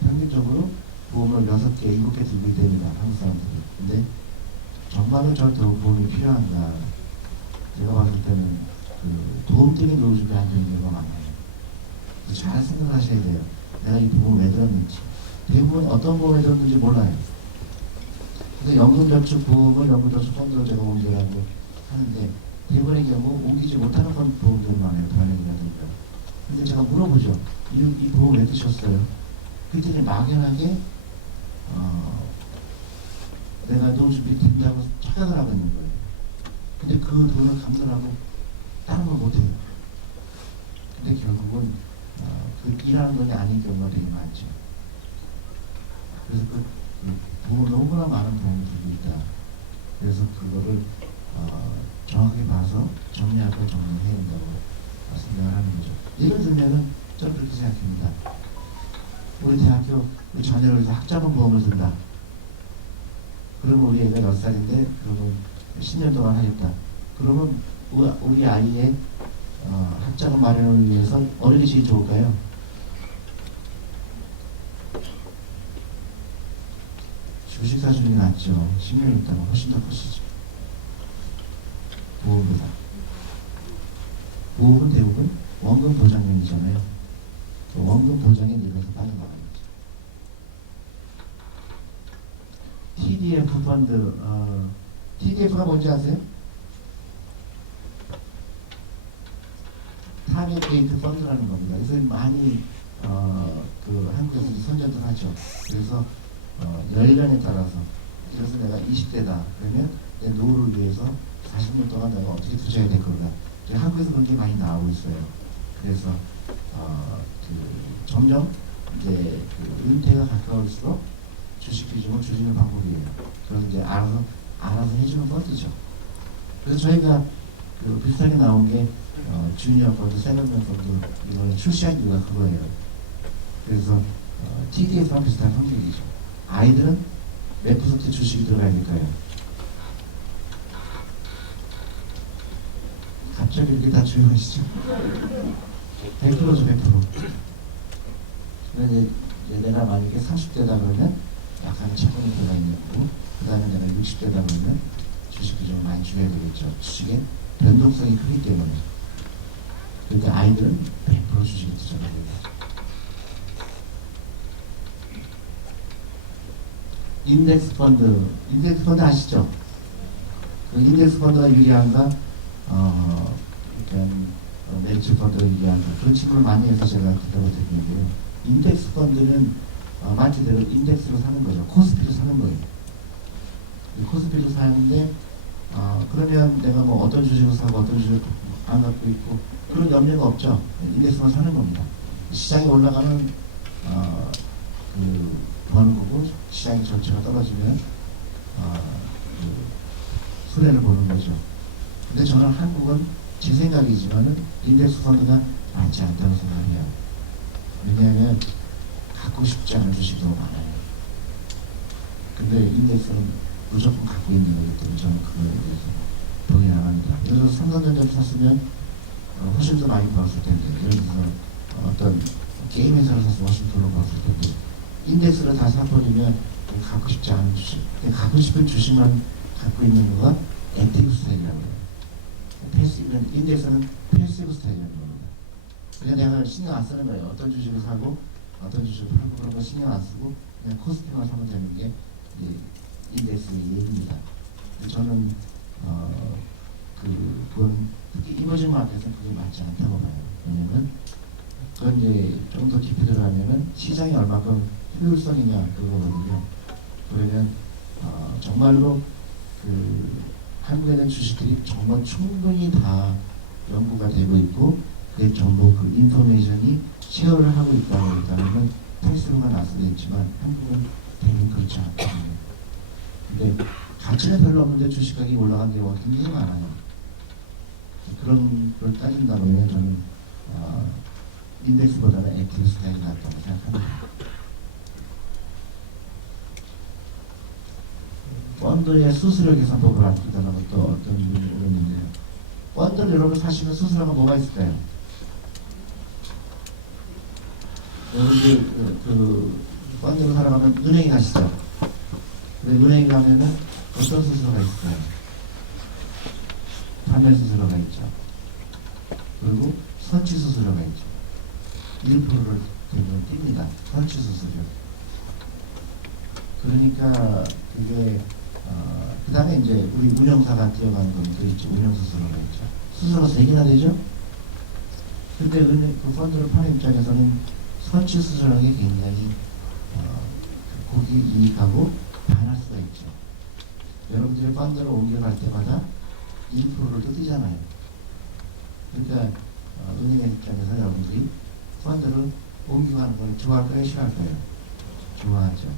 평균적으로 보험을 6개, 7개 들고 있답니다. 한국 사람들이. 근데 정말로 저 보험이 필요한가? 제가 봤을 때는 그 보험 때문에 노후준비 안 되는 경우가 많아요. 그래서 잘 생각하셔야 돼요. 내가 이 보험을 왜 들었는지. 대부분 어떤 보험에 들었는지 몰라요. 그래서 연금저축보험을 연금저축펀드로 제가 옮겨가고 하는데 대부분의 경우 옮기지 못하는 보험들이 많아요. 단행이라든가. 근데 제가 물어보죠. 이 보험 왜 드셨어요? 그들이 막연하게 내가 노후준비 된다고 착각을 하고 있는 거예요. 근데 그 돈을 감당하고 다른 걸 못해요. 근데 결국은 그 일하는 돈이 아닌 경우가 되게 많죠. 그래서 보험 너무나 많은 보험을 들고 있다. 그래서 그거를 정확하게 봐서 정리하고 정리해야 된다고 생각을 하는 거죠. 예를 들면은 저는 그렇게 생각합니다. 우리 대학교 우리 자녀를 위해서 학자금 보험을 든다. 그러면 우리 애가 10살인데 그러면 10년 동안 하겠다. 그러면 우리 아이의 학자금 마련을 위해서 어느 게 제일 좋을까요? 주식 사주는 게 낫죠. 10년 있다가 훨씬 더 커지죠. 보험보다. 보험은 대부분 원금 보장형이잖아요. 그 원금 보장에 밀려서 빠져나가겠죠. TDF 펀드, TDF가 뭔지 아세요? 타겟 데이트 펀드라는 겁니다. 그래서 많이 그 한국에서 선전을 하죠. 그래서 연령에 따라서, 그래서 내가 20대다 그러면 내 노후를 위해서 40년 동안 내가 어떻게 투자해야 될 건가. 한국에서 그런 게 많이 나오고 있어요. 그래서 점점 이제 은퇴가 가까울수록 주식 비중을 줄이는 방법이에요. 그래서 이제 알아서 해주는 펀드죠. 그래서 저희가 그 비슷하게 나온 게 주니어 펀드, 세븐맨 펀드 이걸 출시한 이유가 그거예요. 그래서 TDF랑 비슷한 성격이죠. 아이들은 몇 퍼센트 주식이 들어가야 될까요? 갑자기 이렇게 다 조용하시죠? 100%죠, 100%. 근데 이제 내가 만약에 30대다 그러면 약간의 차분이 들어가 있는 거고, 그 다음에 내가 60대다 그러면 주식 비중을 많이 줄여야 되겠죠. 주식의 변동성이 크기 때문에. 그런데 아이들은 100% 주식에 투자가 됩니다. 인덱스 펀드 아시죠? 그 인덱스 펀드가 유리한가? 매출 펀드가 유리한가? 그런 질문을 많이 해서 제가 대답을 드리는데요. 인덱스 펀드는 말 그대로 인덱스로 사는 거죠. 코스피로 사는 거예요. 코스피를 사는데 그러면 내가 뭐 어떤 주식을 사고 어떤 주식을 안 갖고 있고 그런 염려가 없죠. 인덱스만 사는 겁니다. 시장이 올라가면 버는 거고 시장이 전체가 떨어지면 손해를 보는 거죠. 근데 저는 한국은 제 생각이지만은 인덱스 펀드가 많지 않다고 생각해요. 왜냐하면 갖고 싶지 않은 주식이 너무 많아요. 근데 인덱스는 무조건 갖고 있는 거기 때문에 저는 그거에 대해서 동의 안 합니다. 그래서 삼성전자를 샀으면 훨씬 더 많이 벌었을 텐데, 예를 들어서 어떤 게임 회사를 샀으면 훨씬 더 벌었을 텐데, 인덱스를 다 사버리면 갖고 싶지 않은 주식, 갖고 싶은 주식만 갖고 있는 거가 액티브 스타일이라고 해요. 패시브, 인덱스는 패시브 스타일이라는 겁니다. 그러니까 내가 신경 안 쓰는 거예요. 어떤 주식을 사고 어떤 주식을 팔고 그런 거 신경 안 쓰고 그냥 코스피만 사면 되는 게 인덱스의 예입니다. 저는 그건 특히 이머징 마켓에서는 그게 맞지 않다고 봐요. 왜냐면 그건 이제 좀 더 깊이 들어가면은 시장이 얼마큼 효율성이냐 그거거든요. 그러면 정말로 한국에 있는 주식들이 정말 충분히 다 연구가 되고 있고 그 정보 그 인포메이션이 쉐어를 하고 있다고 했다면 패스로가 나서도 있지만 한국은 대부분 그렇지 않거든요. 근데 가치는 별로 없는데 주식 가격이 올라간 경우가 굉장히 많아요. 그런 걸 따진다면 저는 인덱스보다는 액티브 스타일이 낫다고 생각합니다. 펀드의 수수료 계산법을 알기다라고 또 어떤 분이 오셨는데요. 펀드를 여러분 사시면 수수료가 뭐가 있을까요? 여러분들 펀드를 사러 가면 은행에 가시죠. 근데 은행에 가면은 어떤 수수료가 있을까요? 판매 수수료가 있죠. 그리고 선취 수수료가 있죠. 1%를 대부분 띱니다. 선취 수수료. 그러니까 그게 그 다음에 이제 우리 운영사가 뛰어가는 것도 있죠. 운영수수료가 있죠. 수수료가 3개나 되죠? 근데 그 펀드를 파는 입장에서는 선취 수수료라는 게 굉장히 고기 이익하고 반할 수가 있죠. 여러분들이 펀드를 옮겨갈 때마다 1%를 또 떼잖아요. 그러니까 은행의 입장에서 여러분들이 펀드를 옮겨가는 걸 좋아할까요? 싫어할까요? 좋아하죠.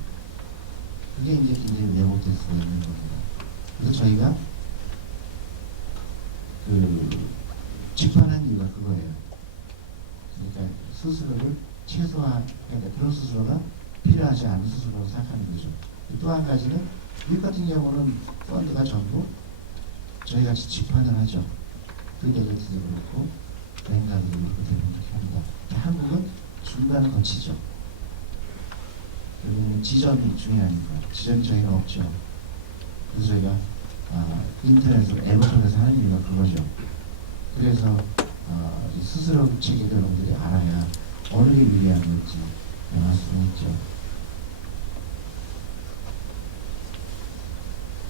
그게 이제 굉장히 왜곡될 수가 있는 겁니다. 그래서 저희가 집행한 이유가 그거예요. 그러니까 수수료를 최소화해야 돼. 그런 수수료가 필요하지 않은 수수료라고 생각하는 거죠. 또 한 가지는 미국 같은 경우는 펀드가 전부 저희 같이 집행을 하죠. 프리데리티도 그렇고 뱅가도 그렇고 대부분 그렇게 합니다. 한국은 중간을 거치죠. 그리고 지점이 중요하니까 지점이 저희는 없죠. 그래서 저희가 인터넷으로 앱을 통해서 하는 이유가 그거죠. 그래서 수수료 체계를 여러분들이 알아야 어느 게 유리한 건지 알 수가 있죠.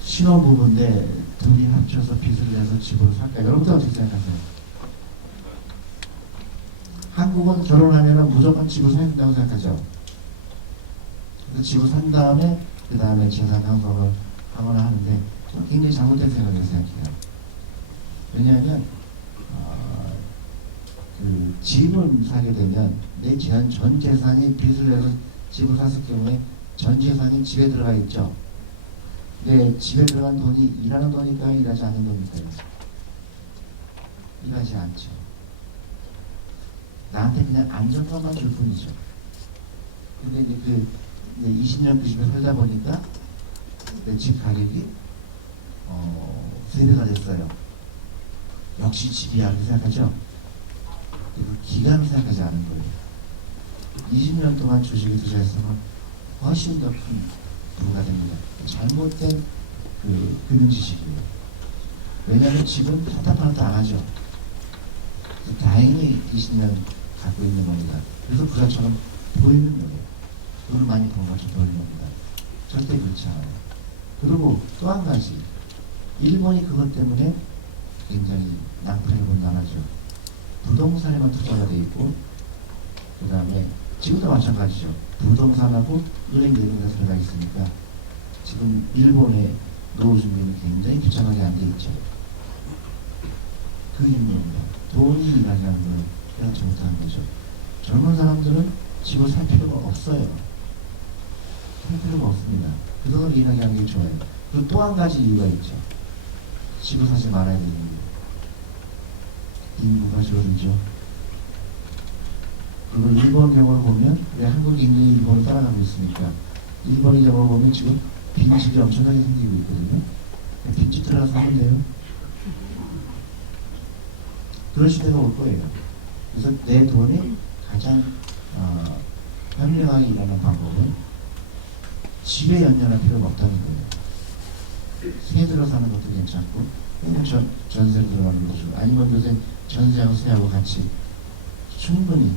신혼부부인데 둘이 합쳐서 빚을 내서 집을 살까? 여러분들 어떻게 생각하세요? 한국은 결혼하면 무조건 집을 사야 된다고 생각하죠. 그래서 집을 산 다음에 그 다음에 재산 상속을 하거나 하는데 굉장히 잘못된 생각이라고 생각해요. 왜냐하면 집을 사게 되면 내 전 재산이 빚을 내서 집을 샀을 경우에 전 재산이 집에 들어가 있죠. 근데 집에 들어간 돈이 일하는 돈일까요? 일하지 않는 돈일까요? 일하지 않죠. 나한테 그냥 안정감만 줄 뿐이죠. 근데 이제 20년 그 집에 살다 보니까 내 집 가격이 3배가 됐어요. 역시 집이야 이렇게 생각하죠. 그 기간을 생각하지 않은 거예요. 20년 동안 주식에 투자했으면 훨씬 더 큰 부가 됩니다. 잘못된 금융지식이에요. 왜냐하면 집은 타타파타 안 하죠. 다행히 20년 갖고 있는 겁니다. 그래서 부자처럼 보이는 거예요. 돈을 많이 번 것처럼 보이는 겁니다. 절대 그렇지 않아요. 그리고 또 한 가지, 일본이 그것 때문에 굉장히 낭패를 본 나라죠. 부동산에만 투자가 돼 있고, 그 다음에 지금도 마찬가지죠. 부동산하고 은행 내부가 들어가 있으니까 지금 일본의 노후 준비는 굉장히 비참하게 안 돼 있죠. 그 이유입니다. 돈이 일하지 않는 걸 깨닫지 못하는 거죠. 젊은 사람들은 집을 살 필요가 없어요. 살 필요가 없습니다. 그 돈을 일하게 하는 게 좋아요. 그리고 또 한 가지 이유가 있죠. 집을 사지 말아야 되는 이유. 인구가 줄어들죠. 그리고 일본 경우를 보면 왜 한국 인구이 일본을 따라가고 있습니까? 일본의 경우를 보면 지금 빈집이 엄청나게 생기고 있거든요. 빈집 들어가서 사면 돼요. 그런 시대가 올 거예요. 그래서 내 돈이 가장 현명하게 일하는 방법은 집에 연연할 필요가 없다는 거예요. 새 들어 사는 것도 괜찮고 그냥 전세로 들어가는 거죠. 아니면 요새 전세하고 세하고 같이 충분히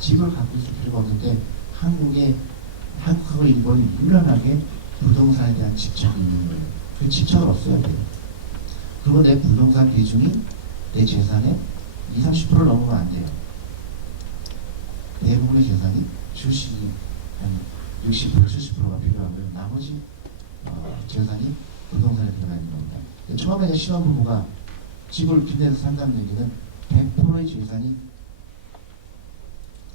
집을 갖고 있을 필요가 없는데 한국하고 일본이 유난하게 부동산에 대한 집착이 있는 거예요. 그 집착을 없애야 돼요. 그리고 내 부동산 비중이 내 재산의 20-30% 넘으면 안 돼요. 대부분의 재산이 주식이 한 60%, 70%가 필요하고요. 나머지 재산이 부동산에 들어가 있는 겁니다. 처음에 신혼부부가 집을 빚내서 산다는 얘기는 100%의 재산이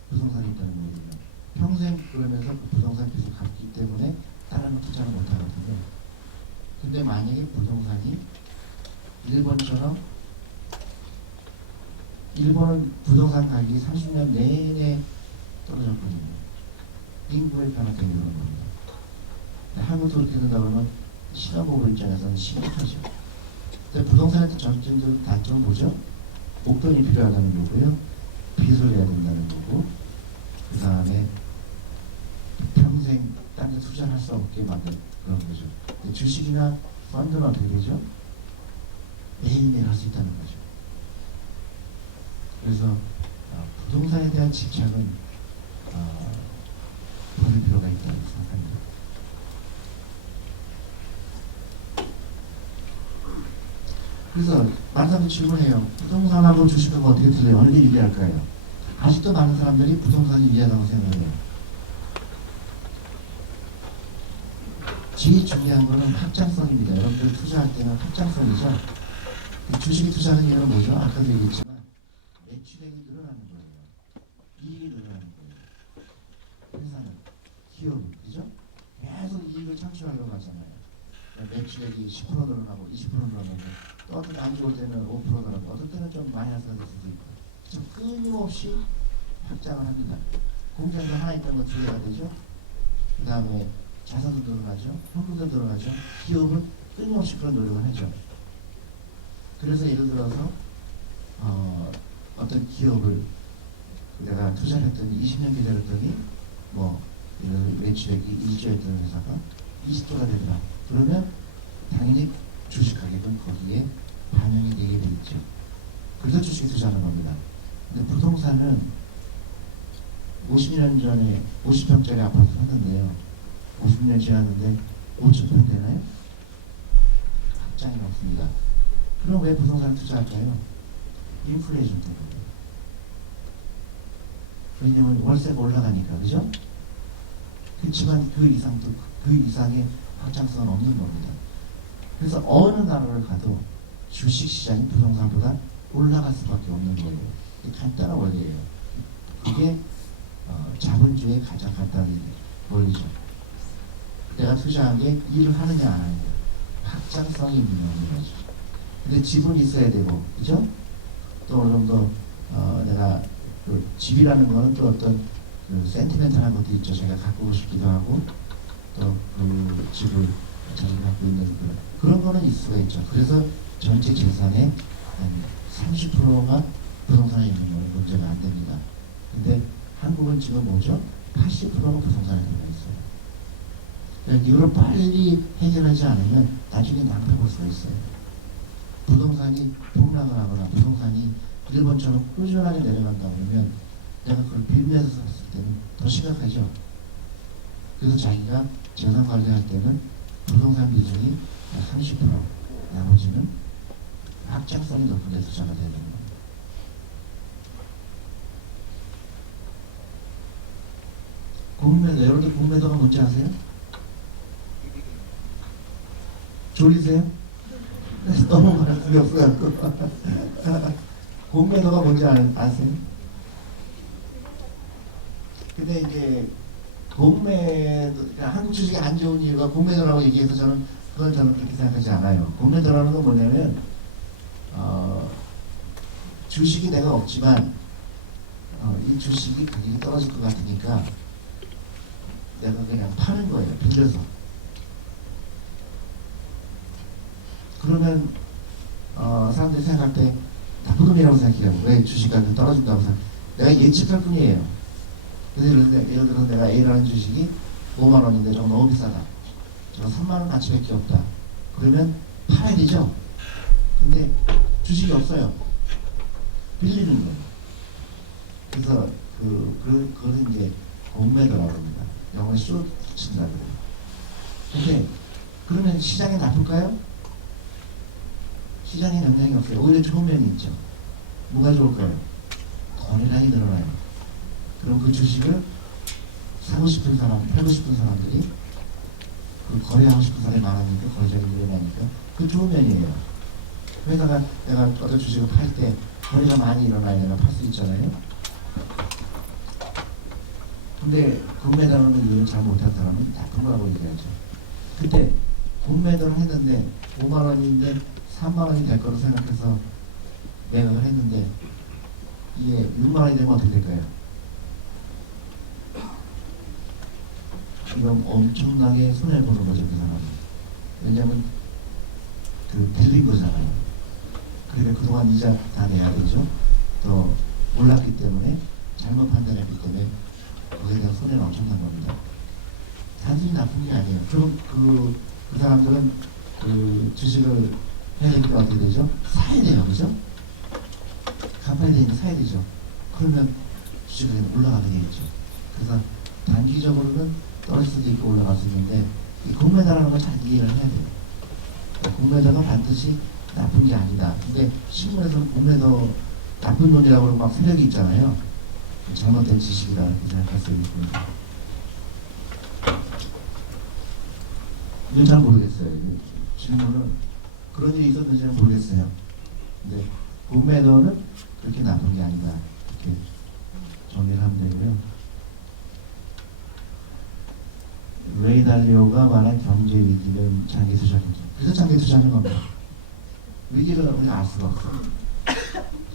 부동산에 있다는 거거든요. 평생 그러면서 그 부동산 빚을 갚기 때문에 다른 투자를 못하거든요. 근데 만약에 부동산이 일본은 부동산 가격이 30년 내내 떨어졌거든요. 인구의 변화 때문에 그런 겁니다. 한국도 그렇게 된다 그러면 신혼부부 입장에서는 심각하죠. 근데 부동산의 전쟁적 단점은 뭐죠? 목돈이 필요하다는 거고요. 빚을 내야 된다는 거고, 그 다음에 평생 딴 데 투자할 수 없게 만든 그런 거죠. 근데 주식이나 펀드는 어떻게 되죠? 매일매일 할 수 있다는 거죠. 그래서 부동산에 대한 집착은 버릴 필요가 있다고 생각합니다. 그래서 많은 사람들이 질문해요. 부동산하고 주식하고 어떻게 틀려요? 어느 게 유리할까요? 아직도 많은 사람들이 부동산이 유리하다고 생각해요. 제일 중요한 거는 확장성입니다. 여러분들 투자할 때는 확장성이죠. 주식에 투자하는 이유는 뭐죠? 아까도 얘기했지만 매출액이 늘어나는 거예요. 이익이 늘어나는 거예요. 회사는, 기업은, 그죠? 계속 이익을 창출하려고 하잖아요. 매출액이 10% 늘어나고 20% 늘어나고 또 어떤 안 좋을 때는 5% 늘어나고 어떤 때는 좀 마이너스가 될 수도 있고 좀 끊임없이 확장을 합니다. 공장도 하나 있던 건 두 개가 되죠. 그 다음에 자산도 늘어나죠. 현금도 늘어나죠. 기업은 끊임없이 그런 노력을 하죠. 그래서 예를 들어서 어떤 기업을 내가 투자를 했더니 20년 기다렸더니 매출액이 1조였던 회사가 20조가 되더라. 그러면 당연히 주식 가격은 거기에 반영이 되게 돼 있죠. 그래서 주식에 투자하는 겁니다. 근데 부동산은 50년 전에 50평짜리 아파트 샀는데요. 50년 지났는데 5,000평 되나요? 확장이 없습니다. 그럼 왜 부동산 투자할까요? 인플레이션 때문에. 왜냐면 월세가 올라가니까, 그죠? 그렇지만 그 이상의 확장성은 없는 겁니다. 그래서 어느 나라를 가도 주식시장이 부동산보다 올라갈 수밖에 없는 거예요. 이게 간단한 원리예요. 그게 자본주의의 가장 간단한 원리죠. 내가 투자한 게 일을 하느냐 안 하느냐, 확장성이 있는 거죠. 근데 집은 있어야 되고, 그죠? 또 어느 정도 내가 그 집이라는 거는 또 어떤 그 센티멘탈한 것도 있죠. 제가 가꾸고 싶기도 하고 또 그 집을 자주 갖고 있는 그런 거는 있을 수가 있죠. 그래서 전체 재산의 한 30%가 부동산에 있는 건 문제가 안 됩니다. 근데 한국은 지금 뭐죠? 80%가 부동산에 들어가 있어요. 그러니까 이걸 빨리 해결하지 않으면 나중에 낭패 볼 수가 있어요. 부동산이 폭락을 하거나 부동산이 일본처럼 꾸준하게 내려간다 그러면 내가 그걸 빌면서 샀을 때는 더 심각하죠. 그래서 자기가 재산 관리할 때는 부동산 비중이 30%, 나머지는 확장성이 높은 데 투자가 되는 겁니다. 공매도, 여러분들 공매도가 뭔지 아세요? 졸리세요? 너무 말씀이 없어갖고. 공매도가 뭔지 아세요? 근데 이제 그러니까 한국 주식이 안 좋은 이유가 공매도라고 얘기해서 저는 그렇게 생각하지 않아요. 공매도라는 건 뭐냐면 주식이 내가 없지만 이 주식이 가격이 떨어질 것 같으니까 내가 그냥 파는 거예요. 빌려서. 그러면 사람들이 생각할 때 나쁜 놈이라고 생각해요. 왜 주식 가격이 떨어진다고 생각? 내가 예측할 뿐이에요. 그래서 예를 들어서 내가 A라는 주식이 5만 원인데 저거 너무 비싸다. 저거 3만 원 가치밖에 없다. 그러면 팔아야 되죠. 근데 주식이 없어요. 빌리는 거예요. 그래서 그걸 이제 공매도라고 합니다. 영어로 숏 친다 그래요. 근데 그러면 시장에 나쁠까요? 시장에 영향이 없어요. 오히려 좋은 면이 있죠. 뭐가 좋을까요? 거래량이 늘어나요. 그럼 그 주식을 사고 싶은 사람, 팔고 싶은 사람들이 그 거래하고 싶은 사람이 많으니까 거래량이 늘어나니까 그 좋은 면이에요. 회사가 내가 어떤 주식을 팔 때 거래가 많이 일어나야 내가 팔 수 있잖아요. 근데 공매도하는 일을 잘 못한 사람은 나쁜 거라고 얘기하죠. 그때 공매도를 했는데 5만 원인데 3만 원이 될 거로 생각해서 매각을 했는데 이게 6만 원이 되면 어떻게 될까요? 이건 엄청나게 손해보는 거죠, 그 사람은. 왜냐면 빌린 거잖아요. 그러니까 그동안 이자 다 내야 되죠. 또 몰랐기 때문에 잘못 판단했기 때문에 거기에 대한 손해는 엄청난 겁니다. 단순히 나쁜 게 아니에요. 그럼 그 사람들은 그 주식을 해야 되니까 어떻게 되죠? 사야 돼요, 그죠? 갚아야 되니까 사야 되죠. 그러면 주식은 올라가게 되겠죠. 그래서 단기적으로는 떨어질 수도 있고 올라갈 수 있는데 이 공매도라는 걸 잘 이해를 해야 돼요. 공매도가 반드시 나쁜 게 아니다. 근데 신문에서는 공매도 나쁜 놈이라고 그러고 막 세력이 있잖아요. 잘못된 지식이다 이렇게 생각할 수 있습니다. 이건 잘 모르겠어요. 질문은 그런 일이 있었는지는 모르겠어요. 근데 공매도는 그렇게 나쁜 게 아니다. 이렇게 정리를 하면 되고요. 레이 달리오가 말한 경제 위기는 장기 투자입니다. 그래서 장기 투자하는 겁니다. 위기를 우리가 알 수가 없어요.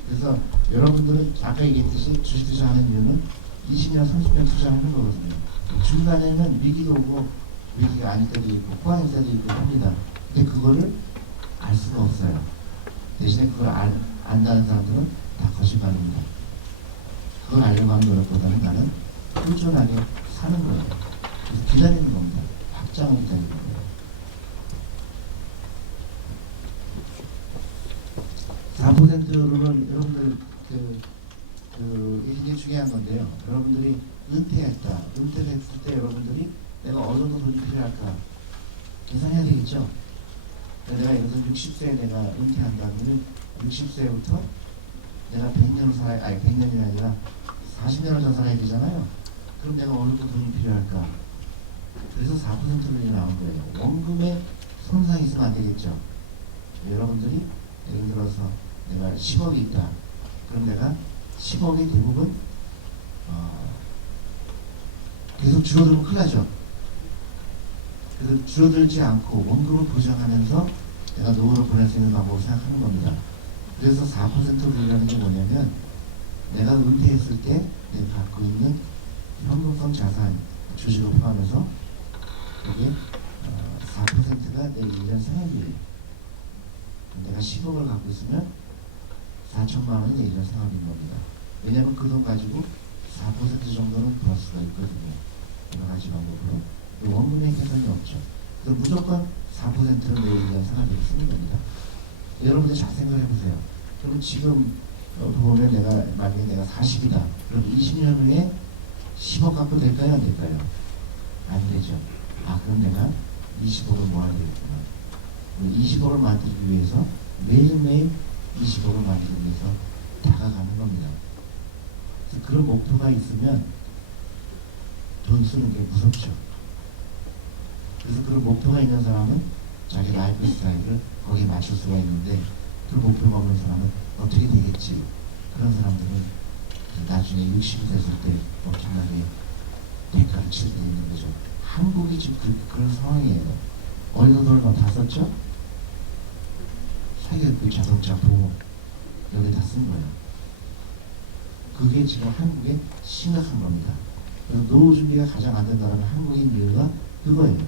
그래서 여러분들은 아까 얘기했듯이 주식 투자하는 이유는 20년, 30년 투자하는 거거든요. 중간에는 위기도 오고 위기가 아닐 때도 있고 호황일 때도 있고 합니다. 근데 그거를 알 수가 없어요. 대신에 그걸 안다는 사람들은 다 거짓말입니다. 그걸 알려고 하는 노력보다는 나는 꾸준하게 사는 거예요. 그래서 기다리는 겁니다. 확장을 기다리는 거예요. 4%로는 여러분들 이게 굉장히 중요한 건데요. 여러분들이 은퇴했다. 은퇴를 했을 때 여러분들이 내가 어느 정도 돈이 필요할까 계산해야 되겠죠. 내가 예를 들어서 60세에 내가 은퇴한다 그러면 60세부터 내가 100년을 살아야, 아니 100년이 아니라 40년을 더 살아야 되잖아요. 그럼 내가 어느 정도 돈이 필요할까? 그래서 4%로 나온 거예요. 원금에 손상이 있으면 안 되겠죠. 여러분들이 예를 들어서 내가 10억이 있다. 그럼 내가 10억이 대부분 계속 줄어들면 큰일 나죠. 그래서 줄어들지 않고 원금을 보장하면서 내가 노후를 보낼 수 있는 방법을 생각하는 겁니다. 그래서 4%율이라는 게 뭐냐면 내가 은퇴했을 때 내가 갖고 있는 현금성 자산, 주식을 포함해서 이게 4%가 내 1년 생활비예요. 내가 10억을 갖고 있으면 4천만 원이 내 1년 생활비인 겁니다. 왜냐하면 그 돈 가지고 4% 정도는 벌 수가 있거든요. 여러 가지 방법으로. 원금의 계산이 없죠. 그래서 무조건 4%를 내 1년 생활비를 쓰는 겁니다. 여러분들 잘 생각해 보세요. 그럼 지금 보면 만약에 내가 40이다. 그럼 20년 후에 10억 갖고 될까요? 안 될까요? 안 되죠. 그럼 내가 20억을 모아야 되겠구나. 20억을 만들기 위해서 매일매일 20억을 만들기 위해서 다가가는 겁니다. 그래서 그런 목표가 있으면 돈 쓰는 게 무섭죠. 그래서 그런 목표가 있는 사람은 자기 라이프 스타일을 거기에 맞출 수가 있는데 그 목표가 없는 사람은 어떻게 되겠지. 그런 사람들은 나중에 60이 됐을 때 엄청나게 대가를 치르게 되는 거죠. 한국이 지금 그런 상황이에요. 어디서 돈을 다 썼죠? 사기업의 자동차 보험 여기 다 쓴 거예요. 그게 지금 한국의 심각한 겁니다. 그래서 노후 준비가 가장 안 된다는 한국인 이유가 그거예요.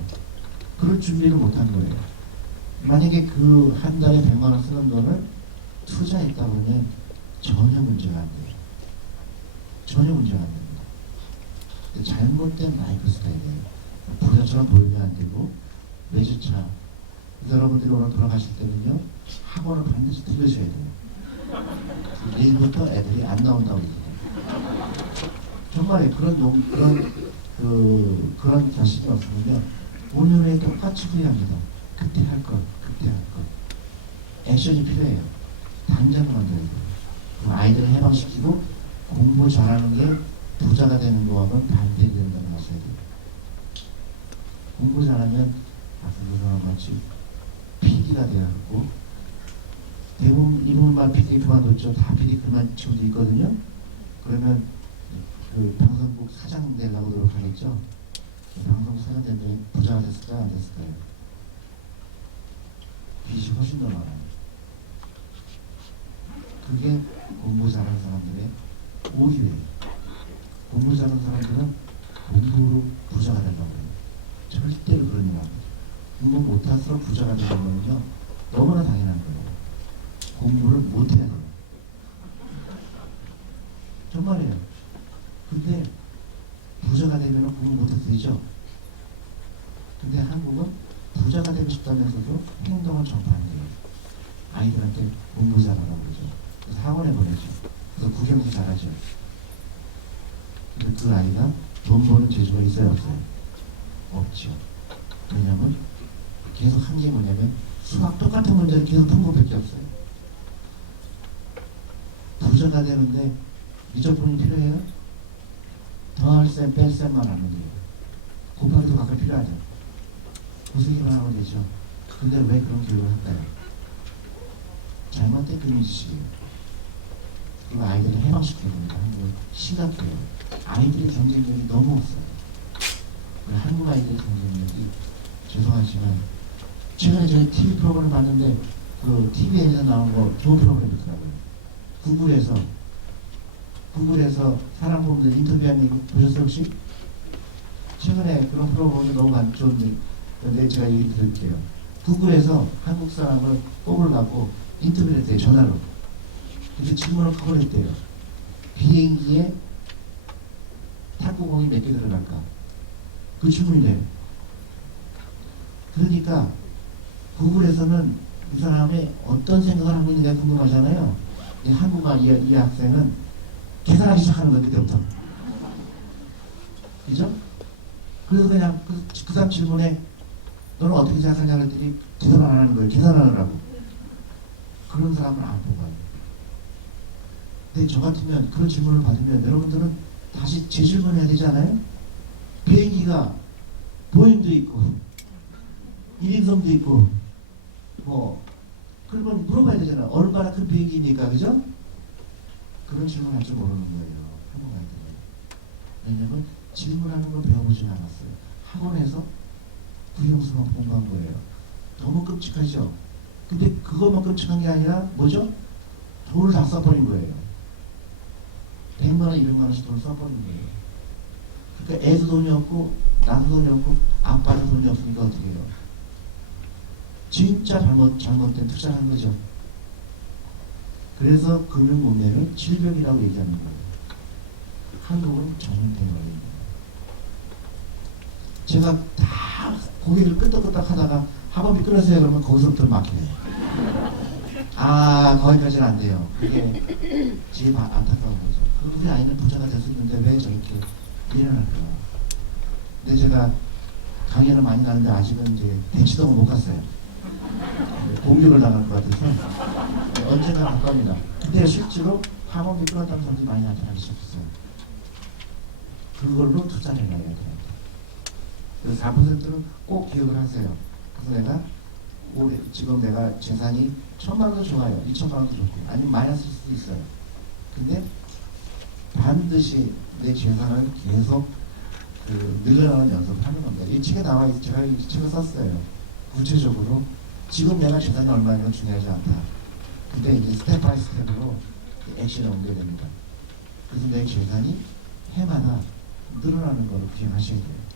그럴 준비를 못한 거예요. 만약에 그 한 달에 100만 원 쓰는 돈을 투자했다 보면 전혀 문제가 안 돼요. 전혀 문제가 안 됩니다. 근데 잘못된 라이프 스타일이에요. 부자처럼 보이면 안 되고 외제차. 여러분들이 오늘 돌아가실 때는요 학원을 반드시 들으셔야 돼요. 내일부터 애들이 안 나온다고 그러거든요. 정말 그런 자신이 없으면 5년 후에 똑같이 후회합니다. 그때 할 것, 그때 할 것. 액션이 필요해요. 당장 만들어야 돼요. 그럼 아이들을 해방시키고 공부 잘하는 게 부자가 되는 거와는 반대이 된다는 것을 해야 돼요. 공부 잘하면 앞으로 그런 같이 PD가 되어갖고 대부분 이름만 PD 그만뒀죠. 다 PD 그만 친구도 있거든요. 그러면 그 방송국 사장 되려고 노력하겠죠. 방송국 사장 되면 부자가 됐을까요? 안 됐을까요? 빚이 훨씬 더 많아요. 그게 공부 잘하는 사람들의 오류예요. 공부 잘하는 사람들은 공부로 부자가 되려고 해요. 절대로 그런 일 안 해요. 공부 못할수록 부자가 되는 거는요 너무나 당연한 거예요. 공부를 못해야 돼요. 정말이에요. 근데 부자가 되면 공부 못해도 되죠. 근데 한국은 부자가 되고 싶다면서도 행동을 전파해요. 아이들한테 공부 잘하라고 그러죠. 그래서 학원에 보내죠. 그래서 국영수 잘하죠. 근데 그 아이가 돈 버는 재주가 있어요, 없어요? 없죠. 왜냐면 계속 한 게 뭐냐면 수학 똑같은 문제를 계속 푼 것밖에 없어요. 부자가 되는데 미적분이 필요해요? 더할셈 뺄셈만 하면 돼요. 곱하기도 가끔 필요하죠. 고생이만 하면 되죠. 근데 왜 그런 교육을 할까요? 잘못된 금융지식이에요. 그리고 아이들을 해방시켜야 됩니다. 한국은 심각해요. 아이들의 경쟁력이 너무 없어요. 한국 아이들의 경쟁력이 죄송하지만 최근에 저희 TV 프로그램을 봤는데 그 TV에서 나온 거 좋은 프로그램이더라고요. 구글에서 사람분들 인터뷰하는 거 보셨어요 혹시? 최근에 그런 프로그램이 너무 안 좋은데 제가 얘기 드릴게요. 구글에서 한국 사람을 뽑으려고 인터뷰를 했대요. 전화로. 그래서 질문을 그걸 했대요. 비행기에 탁구공이 몇 개 들어갈까? 그 질문이래요. 그러니까 구글에서는 이 사람이 어떤 생각을 하고 있는지가 궁금하잖아요. 이 한국어 이 학생은 계산하기 시작하는 거예요. 그때부터. 그죠? 그래서 그냥 그 사람 질문에 너는 어떻게 생각하냐 그랬더니 계산을 안 하는 거예요. 계산하느라고. 그런 사람을 안 뽑아요. 근데 저 같으면 그런 질문을 받으면 여러분들은 다시 재질문해야 되잖아요. 비행기가 보잉도 있고 1인승도 있고 뭐 그러면 물어봐야 되잖아. 얼마나 큰 비행기니까 그죠? 그런 질문 할 줄 모르는 거예요. 한국 아이들은. 왜냐면 질문하는 걸 배워보지 않았어요. 학원에서 구형수만 공부한 거예요. 너무 끔찍하죠? 근데 그것만 끔찍한 게 아니라 뭐죠? 돈을 다 써버린 거예요. 100만 원, 200만 원씩 돈을 써버린 거예요. 그러니까 애도 돈이 없고 나도 돈이 없고 아빠도 돈이 없으니까 어떻게 해요? 진짜 잘못된 투자를 한 거죠. 그래서 금융문맹을 질병이라고 얘기하는 거예요. 한국은 전염된 거예요. 제가 다 고개를 끄덕끄덕 하다가 학업이 끊어서요 그러면 거기서부터 막혀요. 아 거기까지는 안 돼요. 그게 제일 안타까운 거죠. 우리 아이는 부자가 됐었는데 왜 저렇게 일어날까. 근데 제가 강연을 많이 가는데 아직은 이제 대치동을 못 갔어요. 공격을 당할 것 같아서 언젠가 갈 겁니다. 근데 실제로 학업이 끊었다는 사람들이 많이 나타나기 시작했어요. 그걸로 투자를 해야 돼요. 그래서 4%는 꼭 기억을 하세요. 그래서 내가 올해 지금 내가 재산이 1,000만 원도 좋아요. 2,000만 원도 좋고 아니면 마이너스일 수도 있어요. 근데 반드시 내 재산을 계속 늘려나가는 연습을 하는 겁니다. 이 책에 나와 있어요. 제가 이 책을 썼어요. 구체적으로 지금 내가 재산이 얼마냐는 중요하지 않다. 근데 이제 스텝 바이 스텝으로 액션을 옮겨야 됩니다. 그래서 내 재산이 해마다 늘어나는 걸 기억하셔야 돼요.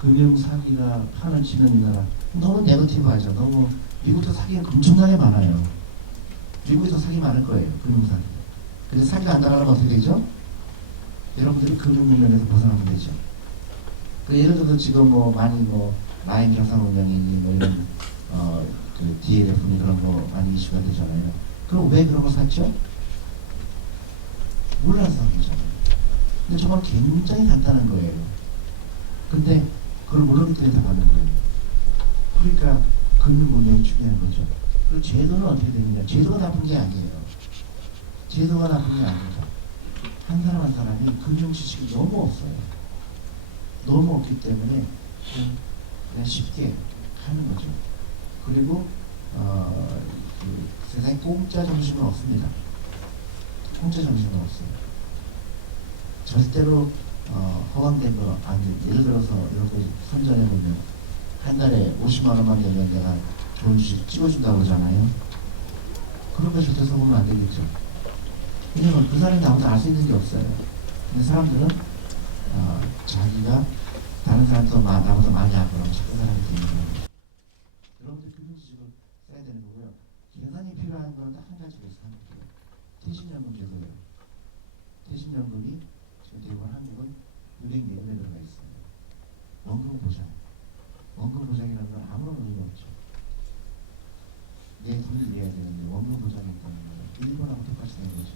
금융사기가 판을 치는 이 나라 너무 네거티브하죠. 너무 미국도 사기가 엄청나게 많아요. 미국에서 사기 많을 거예요. 금융사기. 근데 사기가 안 나가면 어떻게 되죠? 여러분들이 금융문명에서 벗어나면 되죠. 그 예를 들어서 지금 뭐 많이 뭐 라인 자산운용이니 뭐 이런 그 DLF니 그런 거 많이 이슈가 되잖아요. 그럼 왜 그런 거 샀죠? 몰라서 산 거잖아요. 근데 정말 굉장히 간단한 거예요. 근데 그걸 모르기 때문에 다 받는 거예요. 그러니까 금융문명이 중요한 거죠. 그리고 제도는 어떻게 되느냐? 제도가 나쁜 게 아니에요. 제도가 나쁜 게 아닙니다. 한 사람 한 사람이 금융 지식이 너무 없어요. 너무 없기 때문에 그냥 쉽게 하는 거죠. 그리고 그 세상에 공짜 정신은 없습니다. 공짜 정신은 없어요. 절대로 허황된 거 아니에요. 예를 들어서 이런 거 선전해 보면 한 달에 50만 원만 내면 내가 좋은 주식 찍어준다고 그러잖아요. 그런 거 절대 속으면 안 되겠죠. 왜냐면 그 사람이 나보다 알 수 있는 게 없어요. 근데 사람들은 자기가 다른 사람보다 나보다 많이 알고 그러면 그 사람이 되는 거예요. 여러분들 금융지식을 써야 되는 거고요. 계산이 필요한 거는 딱 한 가지로 생각해요. 퇴직연금 제도예요. 퇴직연금이 지금 대부분 한국은 은행 예금에 들어가 있어요. 원금 보장. 원금 보장이라는 건 아무런 의미가 없죠. 내 돈을 이해해야 되는데 원금 보장이 있다는 거는 일본하고 똑같이 되는 거죠.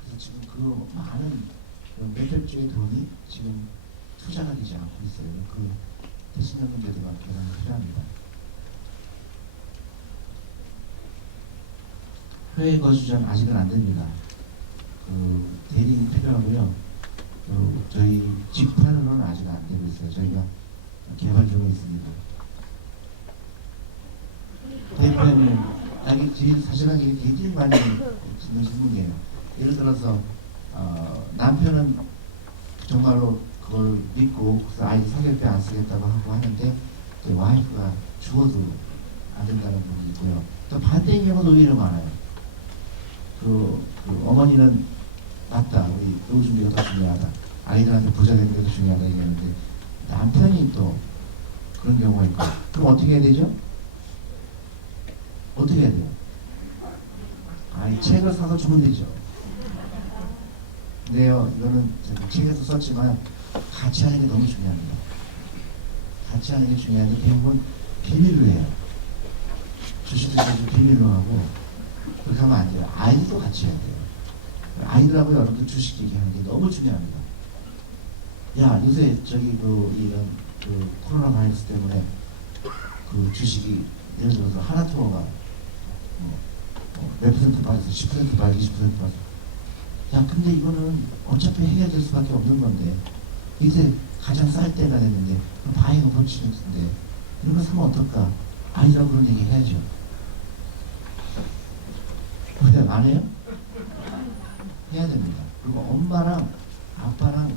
그래서 지금 그 많은 몇백 조의 돈이 지금 투자가 되지 않고 있어요. 그 퇴직연금 제도가 계산이 필요합니다. 해외 거주자는 아직은 안 됩니다. 그 대리인이 필요하고요. 저희 직판으로는 아직 안 되고 있어요. 저희가 개발 중에 있습니다. 대표님, 사실은 이게 굉장히 많이 듣는 질문이에요. 예를 들어서 남편은 정말로 그걸 믿고 그래서 아이 사교육비 안 쓰겠다고 하고 하는데 와이프가 죽어도 안 된다는 부분이 있고요. 또 반대인 경우도 오히려 많아요. 그 어머니는 맞다. 우리 노후 준비가 더 중요하다. 아이들한테 부자 되는 게 더 중요하다 얘기하는데 남편이 또 그런 경우가 있고 그럼 어떻게 해야 되죠? 어떻게 해야 돼요? 아이 책을 사서 주면 되죠. 네요. 이거는 제가 책에서 썼지만 같이 하는 게 너무 중요합니다. 같이 하는 게 중요한데 대부분 비밀로 해요. 주식도 비밀로 하고 그렇게 하면 안 돼요. 아이들도 같이 해야 돼요. 아이들하고 여러분들 주식 얘기하는 게 너무 중요합니다. 야 요새 저기 이런 코로나 바이러스 때문에 그 주식이 예를 들어서 하나투어가 몇 % 빠져서 10% 빠져 20% 빠져. 야 근데 이거는 어차피 해결될 수밖에 없는 건데 이제 가장 쌀 때가 됐는데 바잉 오퍼튜니티인데 이런 거 사면 어떨까? 아이들하고 그런 얘기 해야죠. 왜 안 해요? 해야 됩니다. 그리고 엄마랑 아빠랑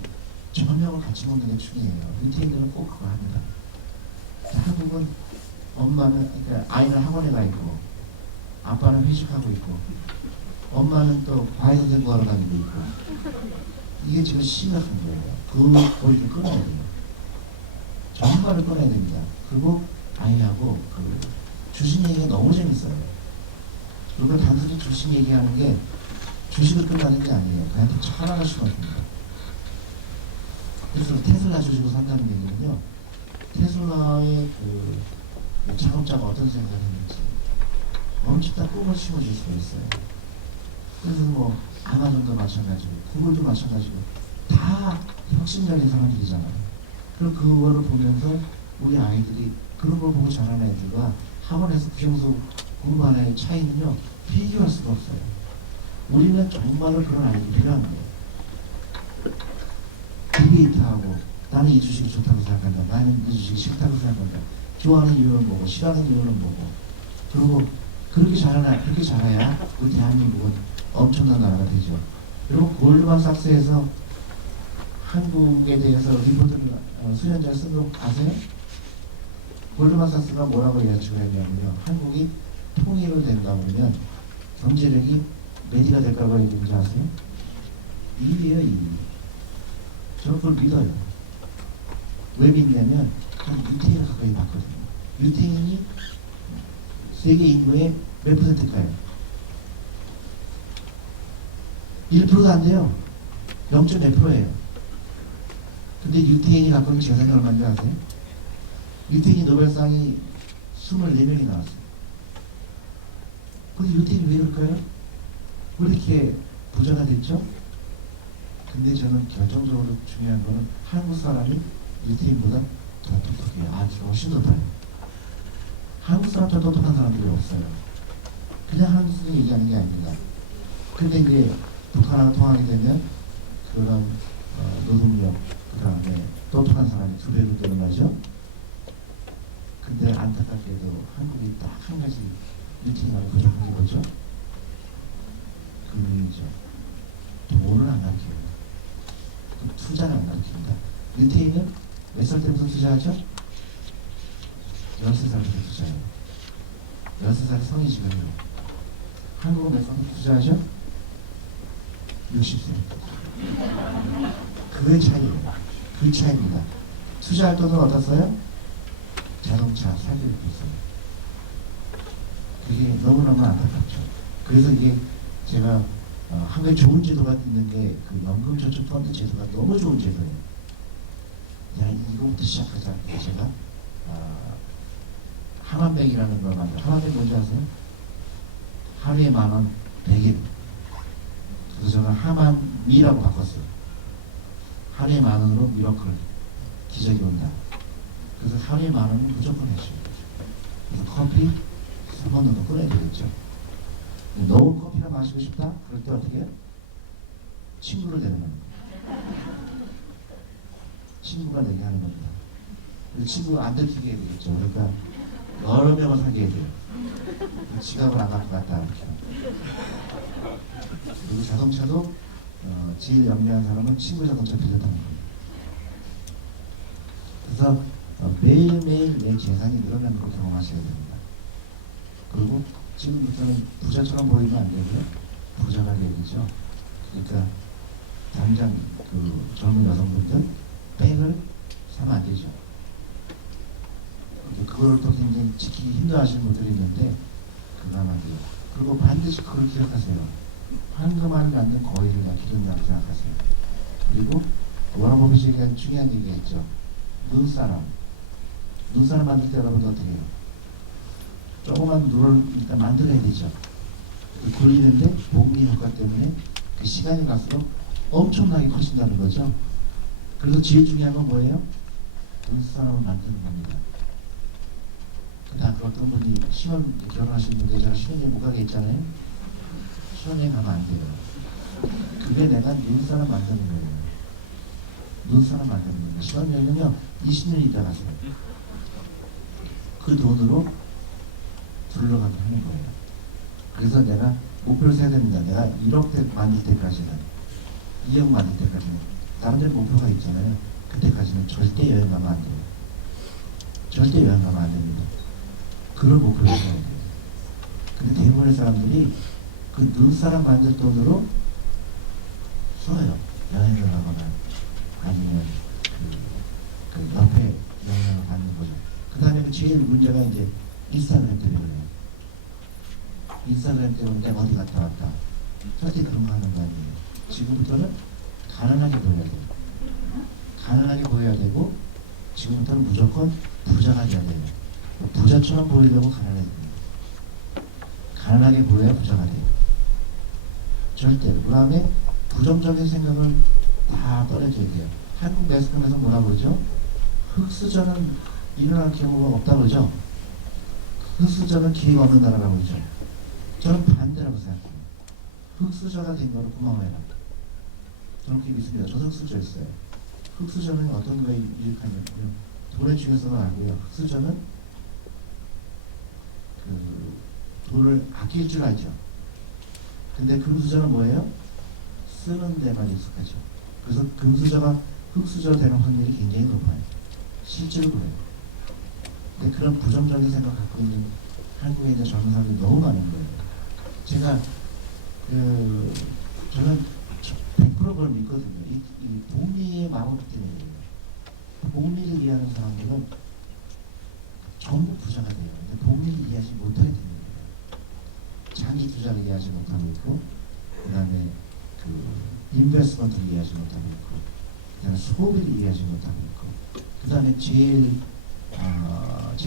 저녁을 같이 먹는 게 중요해요. 유태인들은 꼭 그거 합니다. 한국은 엄마는 그러니까 아이는 학원에 가 있고 아빠는 회식하고 있고 엄마는 또 과외 선생님 구하러 다니고 있고 이게 지금 심각한 거예요. 그 고리를 끊어야 돼요. 정말을 끊어야 됩니다. 그리고 아이하고 그 주식 얘기가 너무 재밌어요. 그리고 단순히 주식 얘기하는 게 주식을 끝나는 게 아니에요. 그냥 천하가 심어줍니다. 그래서 테슬라 주식을 산다는 얘기는요. 테슬라의 그 창업자가 어떤 생각을 했는지 엄청난 꿈을 심어줄 수가 있어요. 그래서 뭐 아마존도 마찬가지고 구글도 마찬가지고 다 혁신적인 사람들이잖아요. 그리고 그거를 보면서 우리 아이들이 그런 걸 보고 자라는 애들과 학원에서 비용소 공부하는 애의 차이는요. 비교할 수가 없어요. 우리는 정말로 그런 아이들이 필요한 거예요. 디베이트하고 나는 이 주식이 좋다고 생각한다. 나는 이 주식이 싫다고 생각한다. 좋아하는 이유는 뭐고 싫어하는 이유는 뭐고. 그리고 그렇게 잘해야 우리 대한민국은 엄청난 나라가 되죠. 여러분 골드만삭스에서 한국에 대해서 리포트를 수년전에 쓴 거 아세요? 골드만삭스가 뭐라고 예측을 했냐면요. 한국이 통일을 된다 그러면 경제력이 몇 위가 될까고 얘기했는지 아세요? 2위예요, 2위. 저는 그걸 믿어요. 왜 믿냐면 한 유태인을 가까이 봤거든요. 유태인이 세계 인구의 몇 %일까요? 1%도 안 돼요. 0.몇%예요. 근데 유태인이 갖고 있는 재산이 얼마인지 아세요? 유태인이 노벨상이 24명이 나왔어요. 근데 유태인이 왜 그럴까요? 왜 이렇게 부자가 됐죠? 근데 저는 결정적으로 중요한 거는 한국 사람이 유태인보다 더 똑똑해요. 아주 훨씬 더 나아요. 한국 사람보다 똑똑한 사람들이 없어요. 그냥 한국인이 얘기하는 게 아닙니다. 근데 이제 북한하고 통하게 되면 그런 노동력, 그 다음에 똑똑한 사람이 2배로 되는 거죠. 근데 안타깝게도 한국이 딱 한 가지 유태인하고 부족한 게 뭐죠? 금융이죠. 돈을 안 가르쳐요. 투자를 안 가르칩니다. 유태인은 몇 살 때부터 투자하죠? 13살부터 투자해요. 13살에 성인식을 해요. 한국은 몇 살부터 투자하죠? 60세. 그 차이예요. 그 차이입니다. 투자할 돈을 어디다 써요? 자동차 사기를 써요. 그게 너무너무 안타깝죠. 그래서 이게 제가 한국에 좋은 제도가 있는 게 그 연금저축펀드 제도가 너무 좋은 제도예요. 야, 이거부터 시작하자. 제가 하만백이라는 걸 만들어요. 하만백 뭔지 아세요? 하루에 10,000원 100일. 그래서 저는 하만미라고 바꿨어요. 하루에 10,000원으로 미러클 기적이 온다. 그래서 하루에 10,000원은 무조건 해줘요. 그래서 커피 3번 정도 끊어야 되겠죠. 너무 커피를 마시고 싶다? 그럴 때 어떻게 해요? 친구를 데리는 겁니다. 친구가 내게 하는 겁니다. 친구가 안 들키게 해야 되겠죠. 그러니까 여러 명을 사귀어야 돼요. 지갑을 안 갖고 갔다 이렇게. 그리고 자동차도 제일 영리한 사람은 친구 자동차 빌려타는 거예요. 그래서 매일매일 내 재산이 늘어나는 걸 경험하셔야 됩니다. 그리고 지금부터는 부자처럼 보이면 안 되고요. 부자가 돼야 되죠. 그러니까 당장 그 젊은 여성분들 백을 사면 안 되죠. 그걸 또 굉장히 지키기 힘들어하시는 분들이 있는데 그거 하면 안 돼요. 그리고 반드시 그걸 기억하세요. 황금알을 낳는 거위를 기른다고 생각하세요. 그리고 워런 버핏이 얘기한 중요한 얘기가 있죠. 눈사람 만들 때 여러분 어떻게 해요? 조그만 눈을 일단 만들어야 되죠. 굴리는데 복리 효과 때문에 그 시간이 갈수록 엄청나게 커진다는 거죠. 그래서 제일 중요한 건 뭐예요? 눈사람을 만드는 겁니다. 그 어떤 분이 결혼하신 분들 제가 신혼여행 못 가게 했잖아요. 신혼여행 가면 안 돼요. 그게 내가 눈사람 만드는 거예요. 눈사람 만드는 겁니다. 신혼여행은요 20년 있다 가세요. 그 돈으로 둘러가게 하는 거예요. 그래서 내가 목표를 세야 됩니다. 내가 1억 대 만들 때까지는 2억 만들 때까지는 다른 데 목표가 있잖아요. 그때까지는 절대 여행 가면 안 돼요. 절대 여행 가면 안 됩니다. 그런 목표를 세워야 돼요. 근데 대부분의 사람들이 그 눈사람 만들 돈으로 써요. 여행을 가거나 아니면 그 옆에 영향을 받는 거죠. 그 다음에 그 제일 문제가 이제 인스타그램 때문에 인스타그램 때문에 내가 어디 갔다 왔다. 절대 그런 거 하는 거 아니에요. 지금부터는 가난하게 보여야 돼요. 가난하게 보여야 되고 지금부터는 무조건 부자가 돼야 돼요. 부자처럼 보이려고 가난해야 됩니다. 가난하게 보여야 부자가 돼요. 절대로. 그 다음에 부정적인 생각을 다 떨어져야 돼요. 한국 매스컴에서 뭐라 그러죠? 흑수저는 일어날 경우가 없다 그러죠? 흑수저는 기회가 없는 나라라고 그러죠? 저는 반대라고 생각해요. 흑수저가 된 거를 고마워해라. 저는 그렇게 믿습니다. 저도 흑수저였어요. 흑수저는 어떤 거에 유익하냐면요. 돈의 중요성을 알고요. 흑수저는 돈을 아낄 줄 알죠. 근데 금수저는 뭐예요? 쓰는 데만 익숙하죠. 그래서 금수저가 흑수저 되는 확률이 굉장히 높아요. 실제로 그래요. 근데 그런 부정적인 생각 갖고 있는 한국에 있는 젊은 사람들이 너무 많은 거예요. 제가 저는 100% 그걸 믿거든요. 이 복리의 마법 때문에 복리를 이해하는 사람들은 전부 부자가 돼요. 근데 복리를 이해하지 못하게 됩니다. 장기 투자를 이해하지 못하고 있고, 그 다음에 인베스트먼트를 이해하지 못하고 있고, 그 다음에 소비를 이해하지 못하고 있고, 그 다음에 제일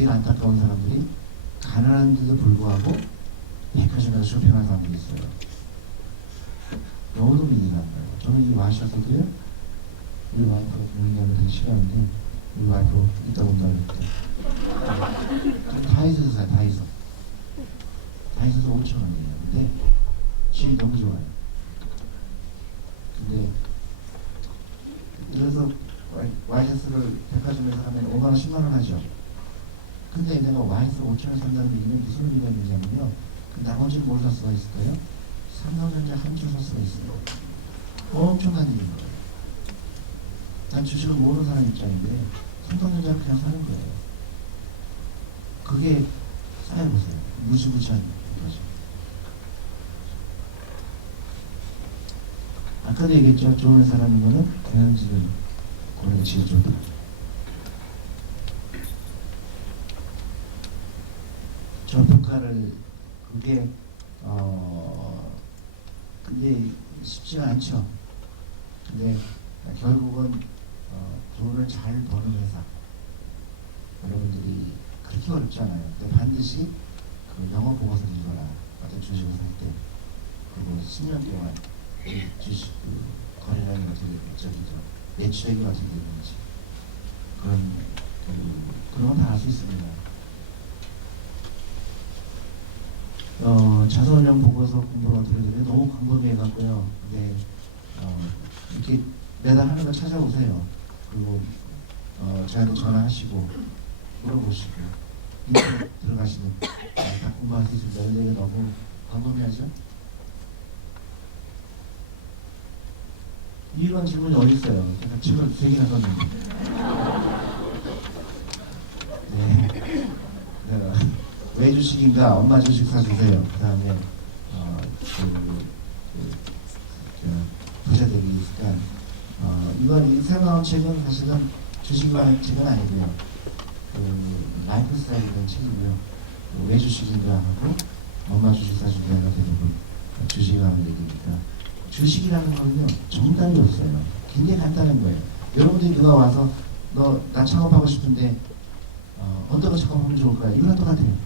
안타까운 사람들이 가난한데도 불구하고 백화점에서 쇼핑하는 사람들이 있어요. 너무도 민감한 거예요. 저는 이 와이셔츠도요, 우리 와이프가 공연하면 되게 싫어하는데, 우리 와이프 이따 온다고 그랬대. 다이소에서 사요, 다이소. 다이소에서 5,000원이에요. 근데 질이 너무 좋아요. 근데 그래서 와이셔츠를 백화점에서 하면 5만원, 10만원 하죠. 근데 내가 와이셔츠 5,000원 산다는 얘기는 무슨 의미가 있냐면요. 그 나머지는 뭘 살 수가 있을까요? 삼성전자 한 줄 살 수가 있어요. 엄청난 일인 거예요. 난 주식을 모르는 사람 입장인데 삼성전자를 그냥 사는 거예요. 그게 쌓여보세요. 무지무지한 거죠. 아까도 얘기했죠. 좋은 회사라는 거는 에너지는 고래가 제일 좋다. 저평가를 그게 근데 쉽지가 않죠. 근데 결국은 돈을 잘 버는 회사 여러분들이 그렇게 어렵지 않아요. 근데 반드시 그 영어 보고서를 읽어라. 어떤 주식을 살 때 그리고 10년 동안 주식 거래량이 어떻게 저기죠 매출액이 어떻게 되는지 그런 건 다 알 수 있습니다. 자산운용 보고서 공부를 어떻게 드려요? 너무 광범위해갖고요. 근데 이렇게 매달 하는 거 찾아보세요. 그리고 저한테 전화하시고 물어보시고 인터넷 들어가시면 다 공부할 수 있습니다. 근데 이게 너무 광범위하죠? 이런 질문이 어디 있어요? 제가 책을 3개나 썼는데. 네. 내가 왜 주식인가? 엄마 주식 사주세요. 그 다음에 부자 되기 있으니까 이건 이 새로 나온 책은 사실은 주식 관한 책은 아니고요. 라이프 스타일이라는 책이고요. 왜 주식인가 하고 엄마 주식 사주세요가 대부분 주식에 관한 얘기니까 주식이라는 거는요 정답이 없어요. 굉장히 간단한 거예요. 여러분들이 누가 와서 나 창업하고 싶은데 어떤 거 창업하면 좋을까요? 이거랑 똑같아요.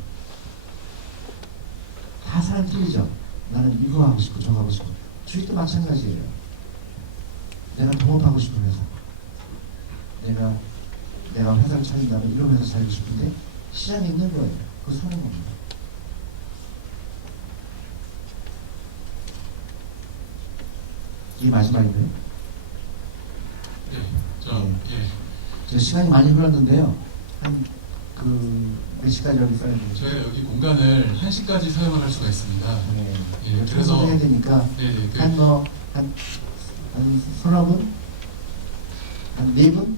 다 사람 틀리죠. 나는 이거 하고 싶고 저거 하고 싶고. 주식도 마찬가지예요. 내가 동업하고 싶은 회사. 내가 회사를 차린다면 이런 회사 차리고 싶은데 시장에 있는 거예요. 그거 사는 겁니다. 이게 마지막인데요? 네, 저 시간이 많이 흘렀는데요. 몇 시까지 여기 써야 되죠? 저희가 여기 공간을 1시까지 사용할 수가 있습니다. 네. 예, 그래서 해야 되니까 네네, 한 서너 분? 한 4분?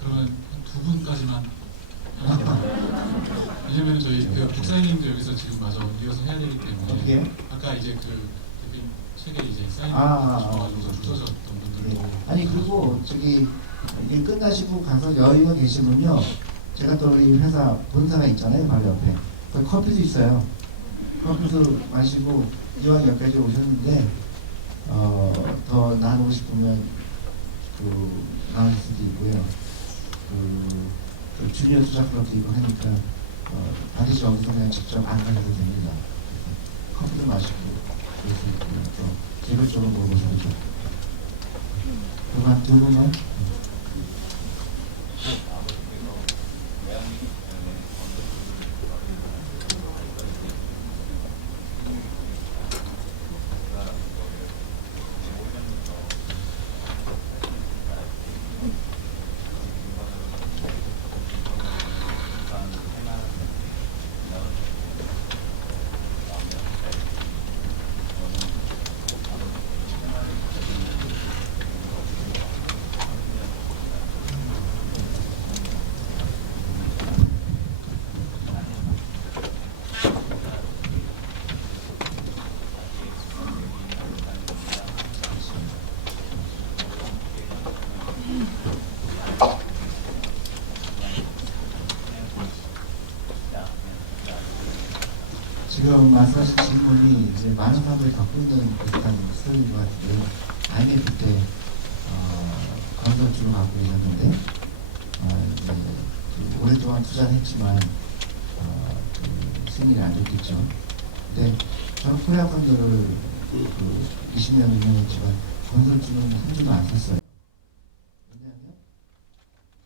그러면 2분까지만 왜냐면 저희 국사님도 여기서 지금 마저 이어서 해야 되기 때문에 어떻게? 아까 이제 대표님 책에 이제 사인 주셔가지고 주셔졌던 분들 아니 그리고 이게 끝나시고 가서 여유가 계시면요 제가 또 이 회사 본사가 있잖아요 바로 옆에 그 커피도 있어요. 커피도 마시고 이왕 여기까지 오셨는데 더 나누고 싶으면 나눌 수도 있고요. 주니어 투자 클럽도 있고 하니까 반드시 여기서 그냥 직접 안 가셔도 됩니다. 커피도 마시고 그럴 수 있고요. 또 개별적으로 물어보셔도 좋고 그만 2분만 지금 말씀하신 질문이 이제 많은 사람들이 갖고 있는 비슷한 스토리인 것 같은데요. IMF 때 건설주로 갖고 있었는데 이제 그 오랫동안 투자를 했지만 수익이 안 좋겠죠. 근데 저는 코리아 펀드를 20년 운영했지만 건설주는 한 주도 안 샀어요. 왜냐하면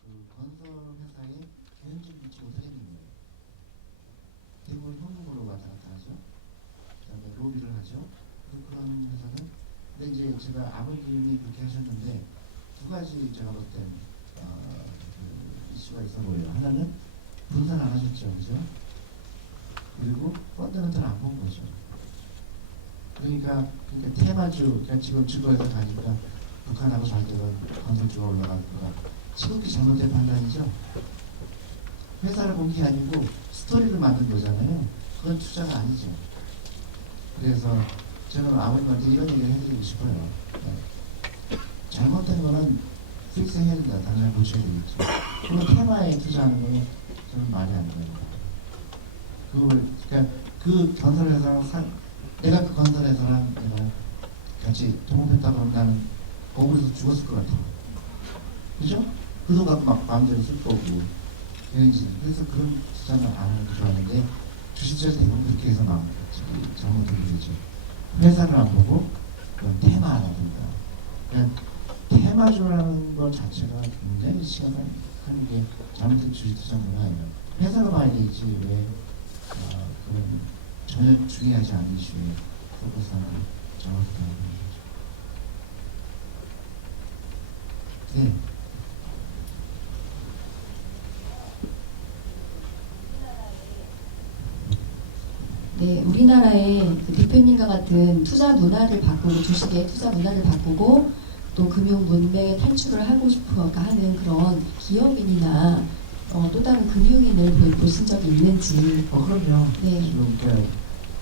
그 건설 회사에 경영진을 믿지 못하게 된 거예요. 대부분 현금으로 왔다 갔다 하죠. 그다음에 로비를 하죠. 그런 회사는 근데 이제 제가 아버님이 그렇게 하셨는데 두 가지 제가 볼 땐 그 이슈가 있어 보여요. 하나는 분산 안 하셨죠, 그죠? 그리고 펀드는 잘 안 본 거죠. 그러니까 테마주, 그러니까 지금 주도에서 가니까 북한하고 잘 되던 건설주가 올라갈 거가 지극히 잘못된 판단이죠. 회사를 본 게 아니고 스토리를 만든 거잖아요. 그건 투자가 아니죠. 그래서 저는 아버님한테 이런 얘기를 해드리고 싶어요. 네. 잘못된 거는 필생해야 된다. 당장 고쳐야 되겠죠. 그런 테마에 투자하는 거는 저는 말이 안 돼요. 그러니까 그 건설회사랑 내가 그 건설회사랑 내가 같이 동업했다 그러면 나는 억울해서 죽었을 것 같아요. 그죠? 그 돈 갖고 막 마음대로 쓸 거고. 그래서 그런 투자는 안 하는 게 좋아하는데 주식주가 대부분 그렇게 해서 막 잘못을 되죠. 회사를 안 보고 그건 테마라든가. 그러니까 테마주라는 것 자체가 굉장히 시간을 하는 게 잘못된 주식 투자 문화예요. 회사가 봐야 되지 왜 그런 전혀 중요하지 않은 이슈에 포커스하는 잘못하는 거죠. 네. 네, 우리나라의 그 대표님과 같은 투자 문화를 바꾸고 주식의 투자 문화를 바꾸고 또 금융 문맹에 탈출을 하고 싶어 하는 그런 기업인이나 또 다른 금융인을 보신 적이 있는지. 그럼요. 네. 지금 그러니까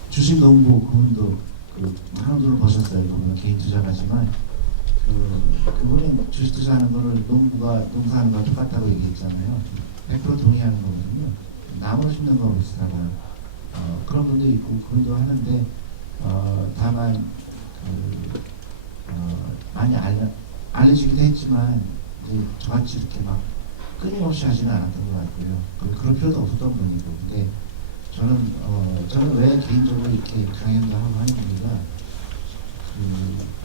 주식 농부 그분도 많은 돈을 버셨어요. 그분은 개인 투자가지만 그분은 주식 투자하는 거를 농부가 농사하는 거랑 똑같다고 얘기했잖아요. 100% 동의하는 거거든요. 나무를 심는 거하고 비슷하다. 그런 분도 있고 그분도 하는데 다만 많이 알려지기도 했지만 이제 저같이 이렇게 막 끊임없이 하지는 않았던 것 같고요. 그럴 필요도 없었던 분이고. 근데 저는 왜 개인적으로 이렇게 강연도 하고 하는 이유가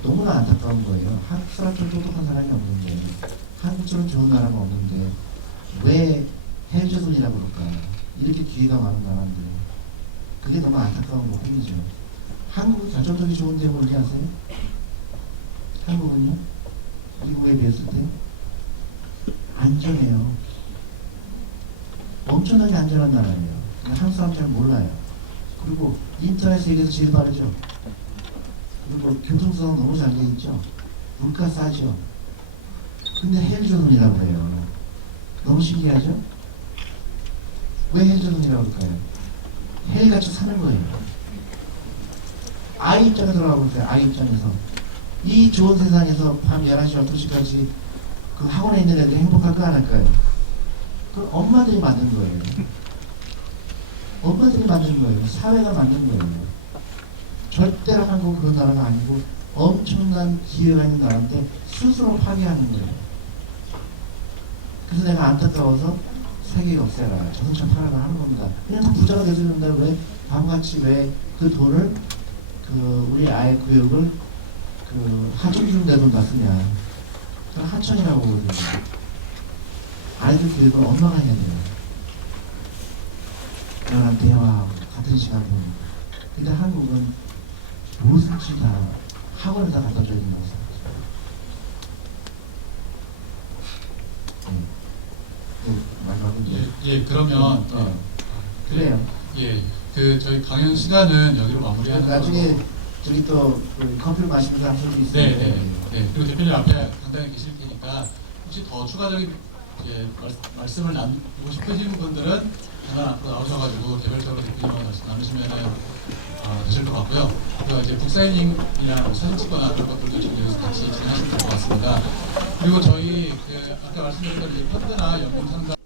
너무나 안타까운 거예요. 한국 사람처럼 똑똑한 사람이 없는데, 한국처럼 좋은 나라가 없는데 왜 헬조선이라고 그럴까요? 이렇게 기회가 많은 나라인데 그게 너무 안타까운 것뿐이죠. 한국은 결정적이 좋은데 뭔지 아세요? 한국은요? 미국에 비했을 때 안전해요. 엄청나게 안전한 나라예요. 한국 사람 잘 몰라요. 그리고 인터넷 세계에서 제일 빠르죠. 그리고 교통수단 너무 잘 돼 있죠. 물가 싸죠. 근데 헬조선이라고 해요. 너무 신기하죠? 왜 헬조선이라고 할까요? 헬같이 사는 거예요. 아이 입장에서 돌아가보세요. 아이 입장에서 이 좋은 세상에서 밤 11시, 12시까지 그 학원에 있는 애들이 행복할까 안 할까요? 그 엄마들이 만든 거예요. 엄마들이 만든 거예요. 사회가 만든 거예요. 절대로 한국 그런 나라가 아니고 엄청난 기회가 있는 나라인데 스스로 파괴하는 거예요. 그래서 내가 안타까워서 세계 역사라 자동차 팔아라 하는 겁니다. 그냥 다 부자가 되주는데 왜 바보같이 왜 그 돈을 우리 아이 교육을 하청 주는 데 돈 다 쓰냐. 저는 하청이라고 보거든요. 아이들 교육을 엄마가 해야 돼요. 그런 대화하고 같은 시간에. 근데 한국은 무엇인지 다 학원에다 갖다 줘야 된다고 생각해요. 마지막은 예, 그러면 그래요. 예, 저희 강연 시간은 여기로 마무리하는 나중에 걸로. 저기 또 커피를 마시면서 할 수도 있어요. 네. 그리고 대표님 앞에 간단히 계실 테니까 혹시 더 추가적인 말씀을 나누고 싶으신 분들은 잠깐 앞으로 나오셔가지고 개별적으로 대표님하고 말씀 나누시면 되실 것 같고요. 그리고 이제 북사이닝이랑 사진 찍거나 그런 것들도 지금 여기서 같이 진행하시면 될 것 같습니다. 그리고 저희 아까 말씀드린 대로 펀드나 연금 상담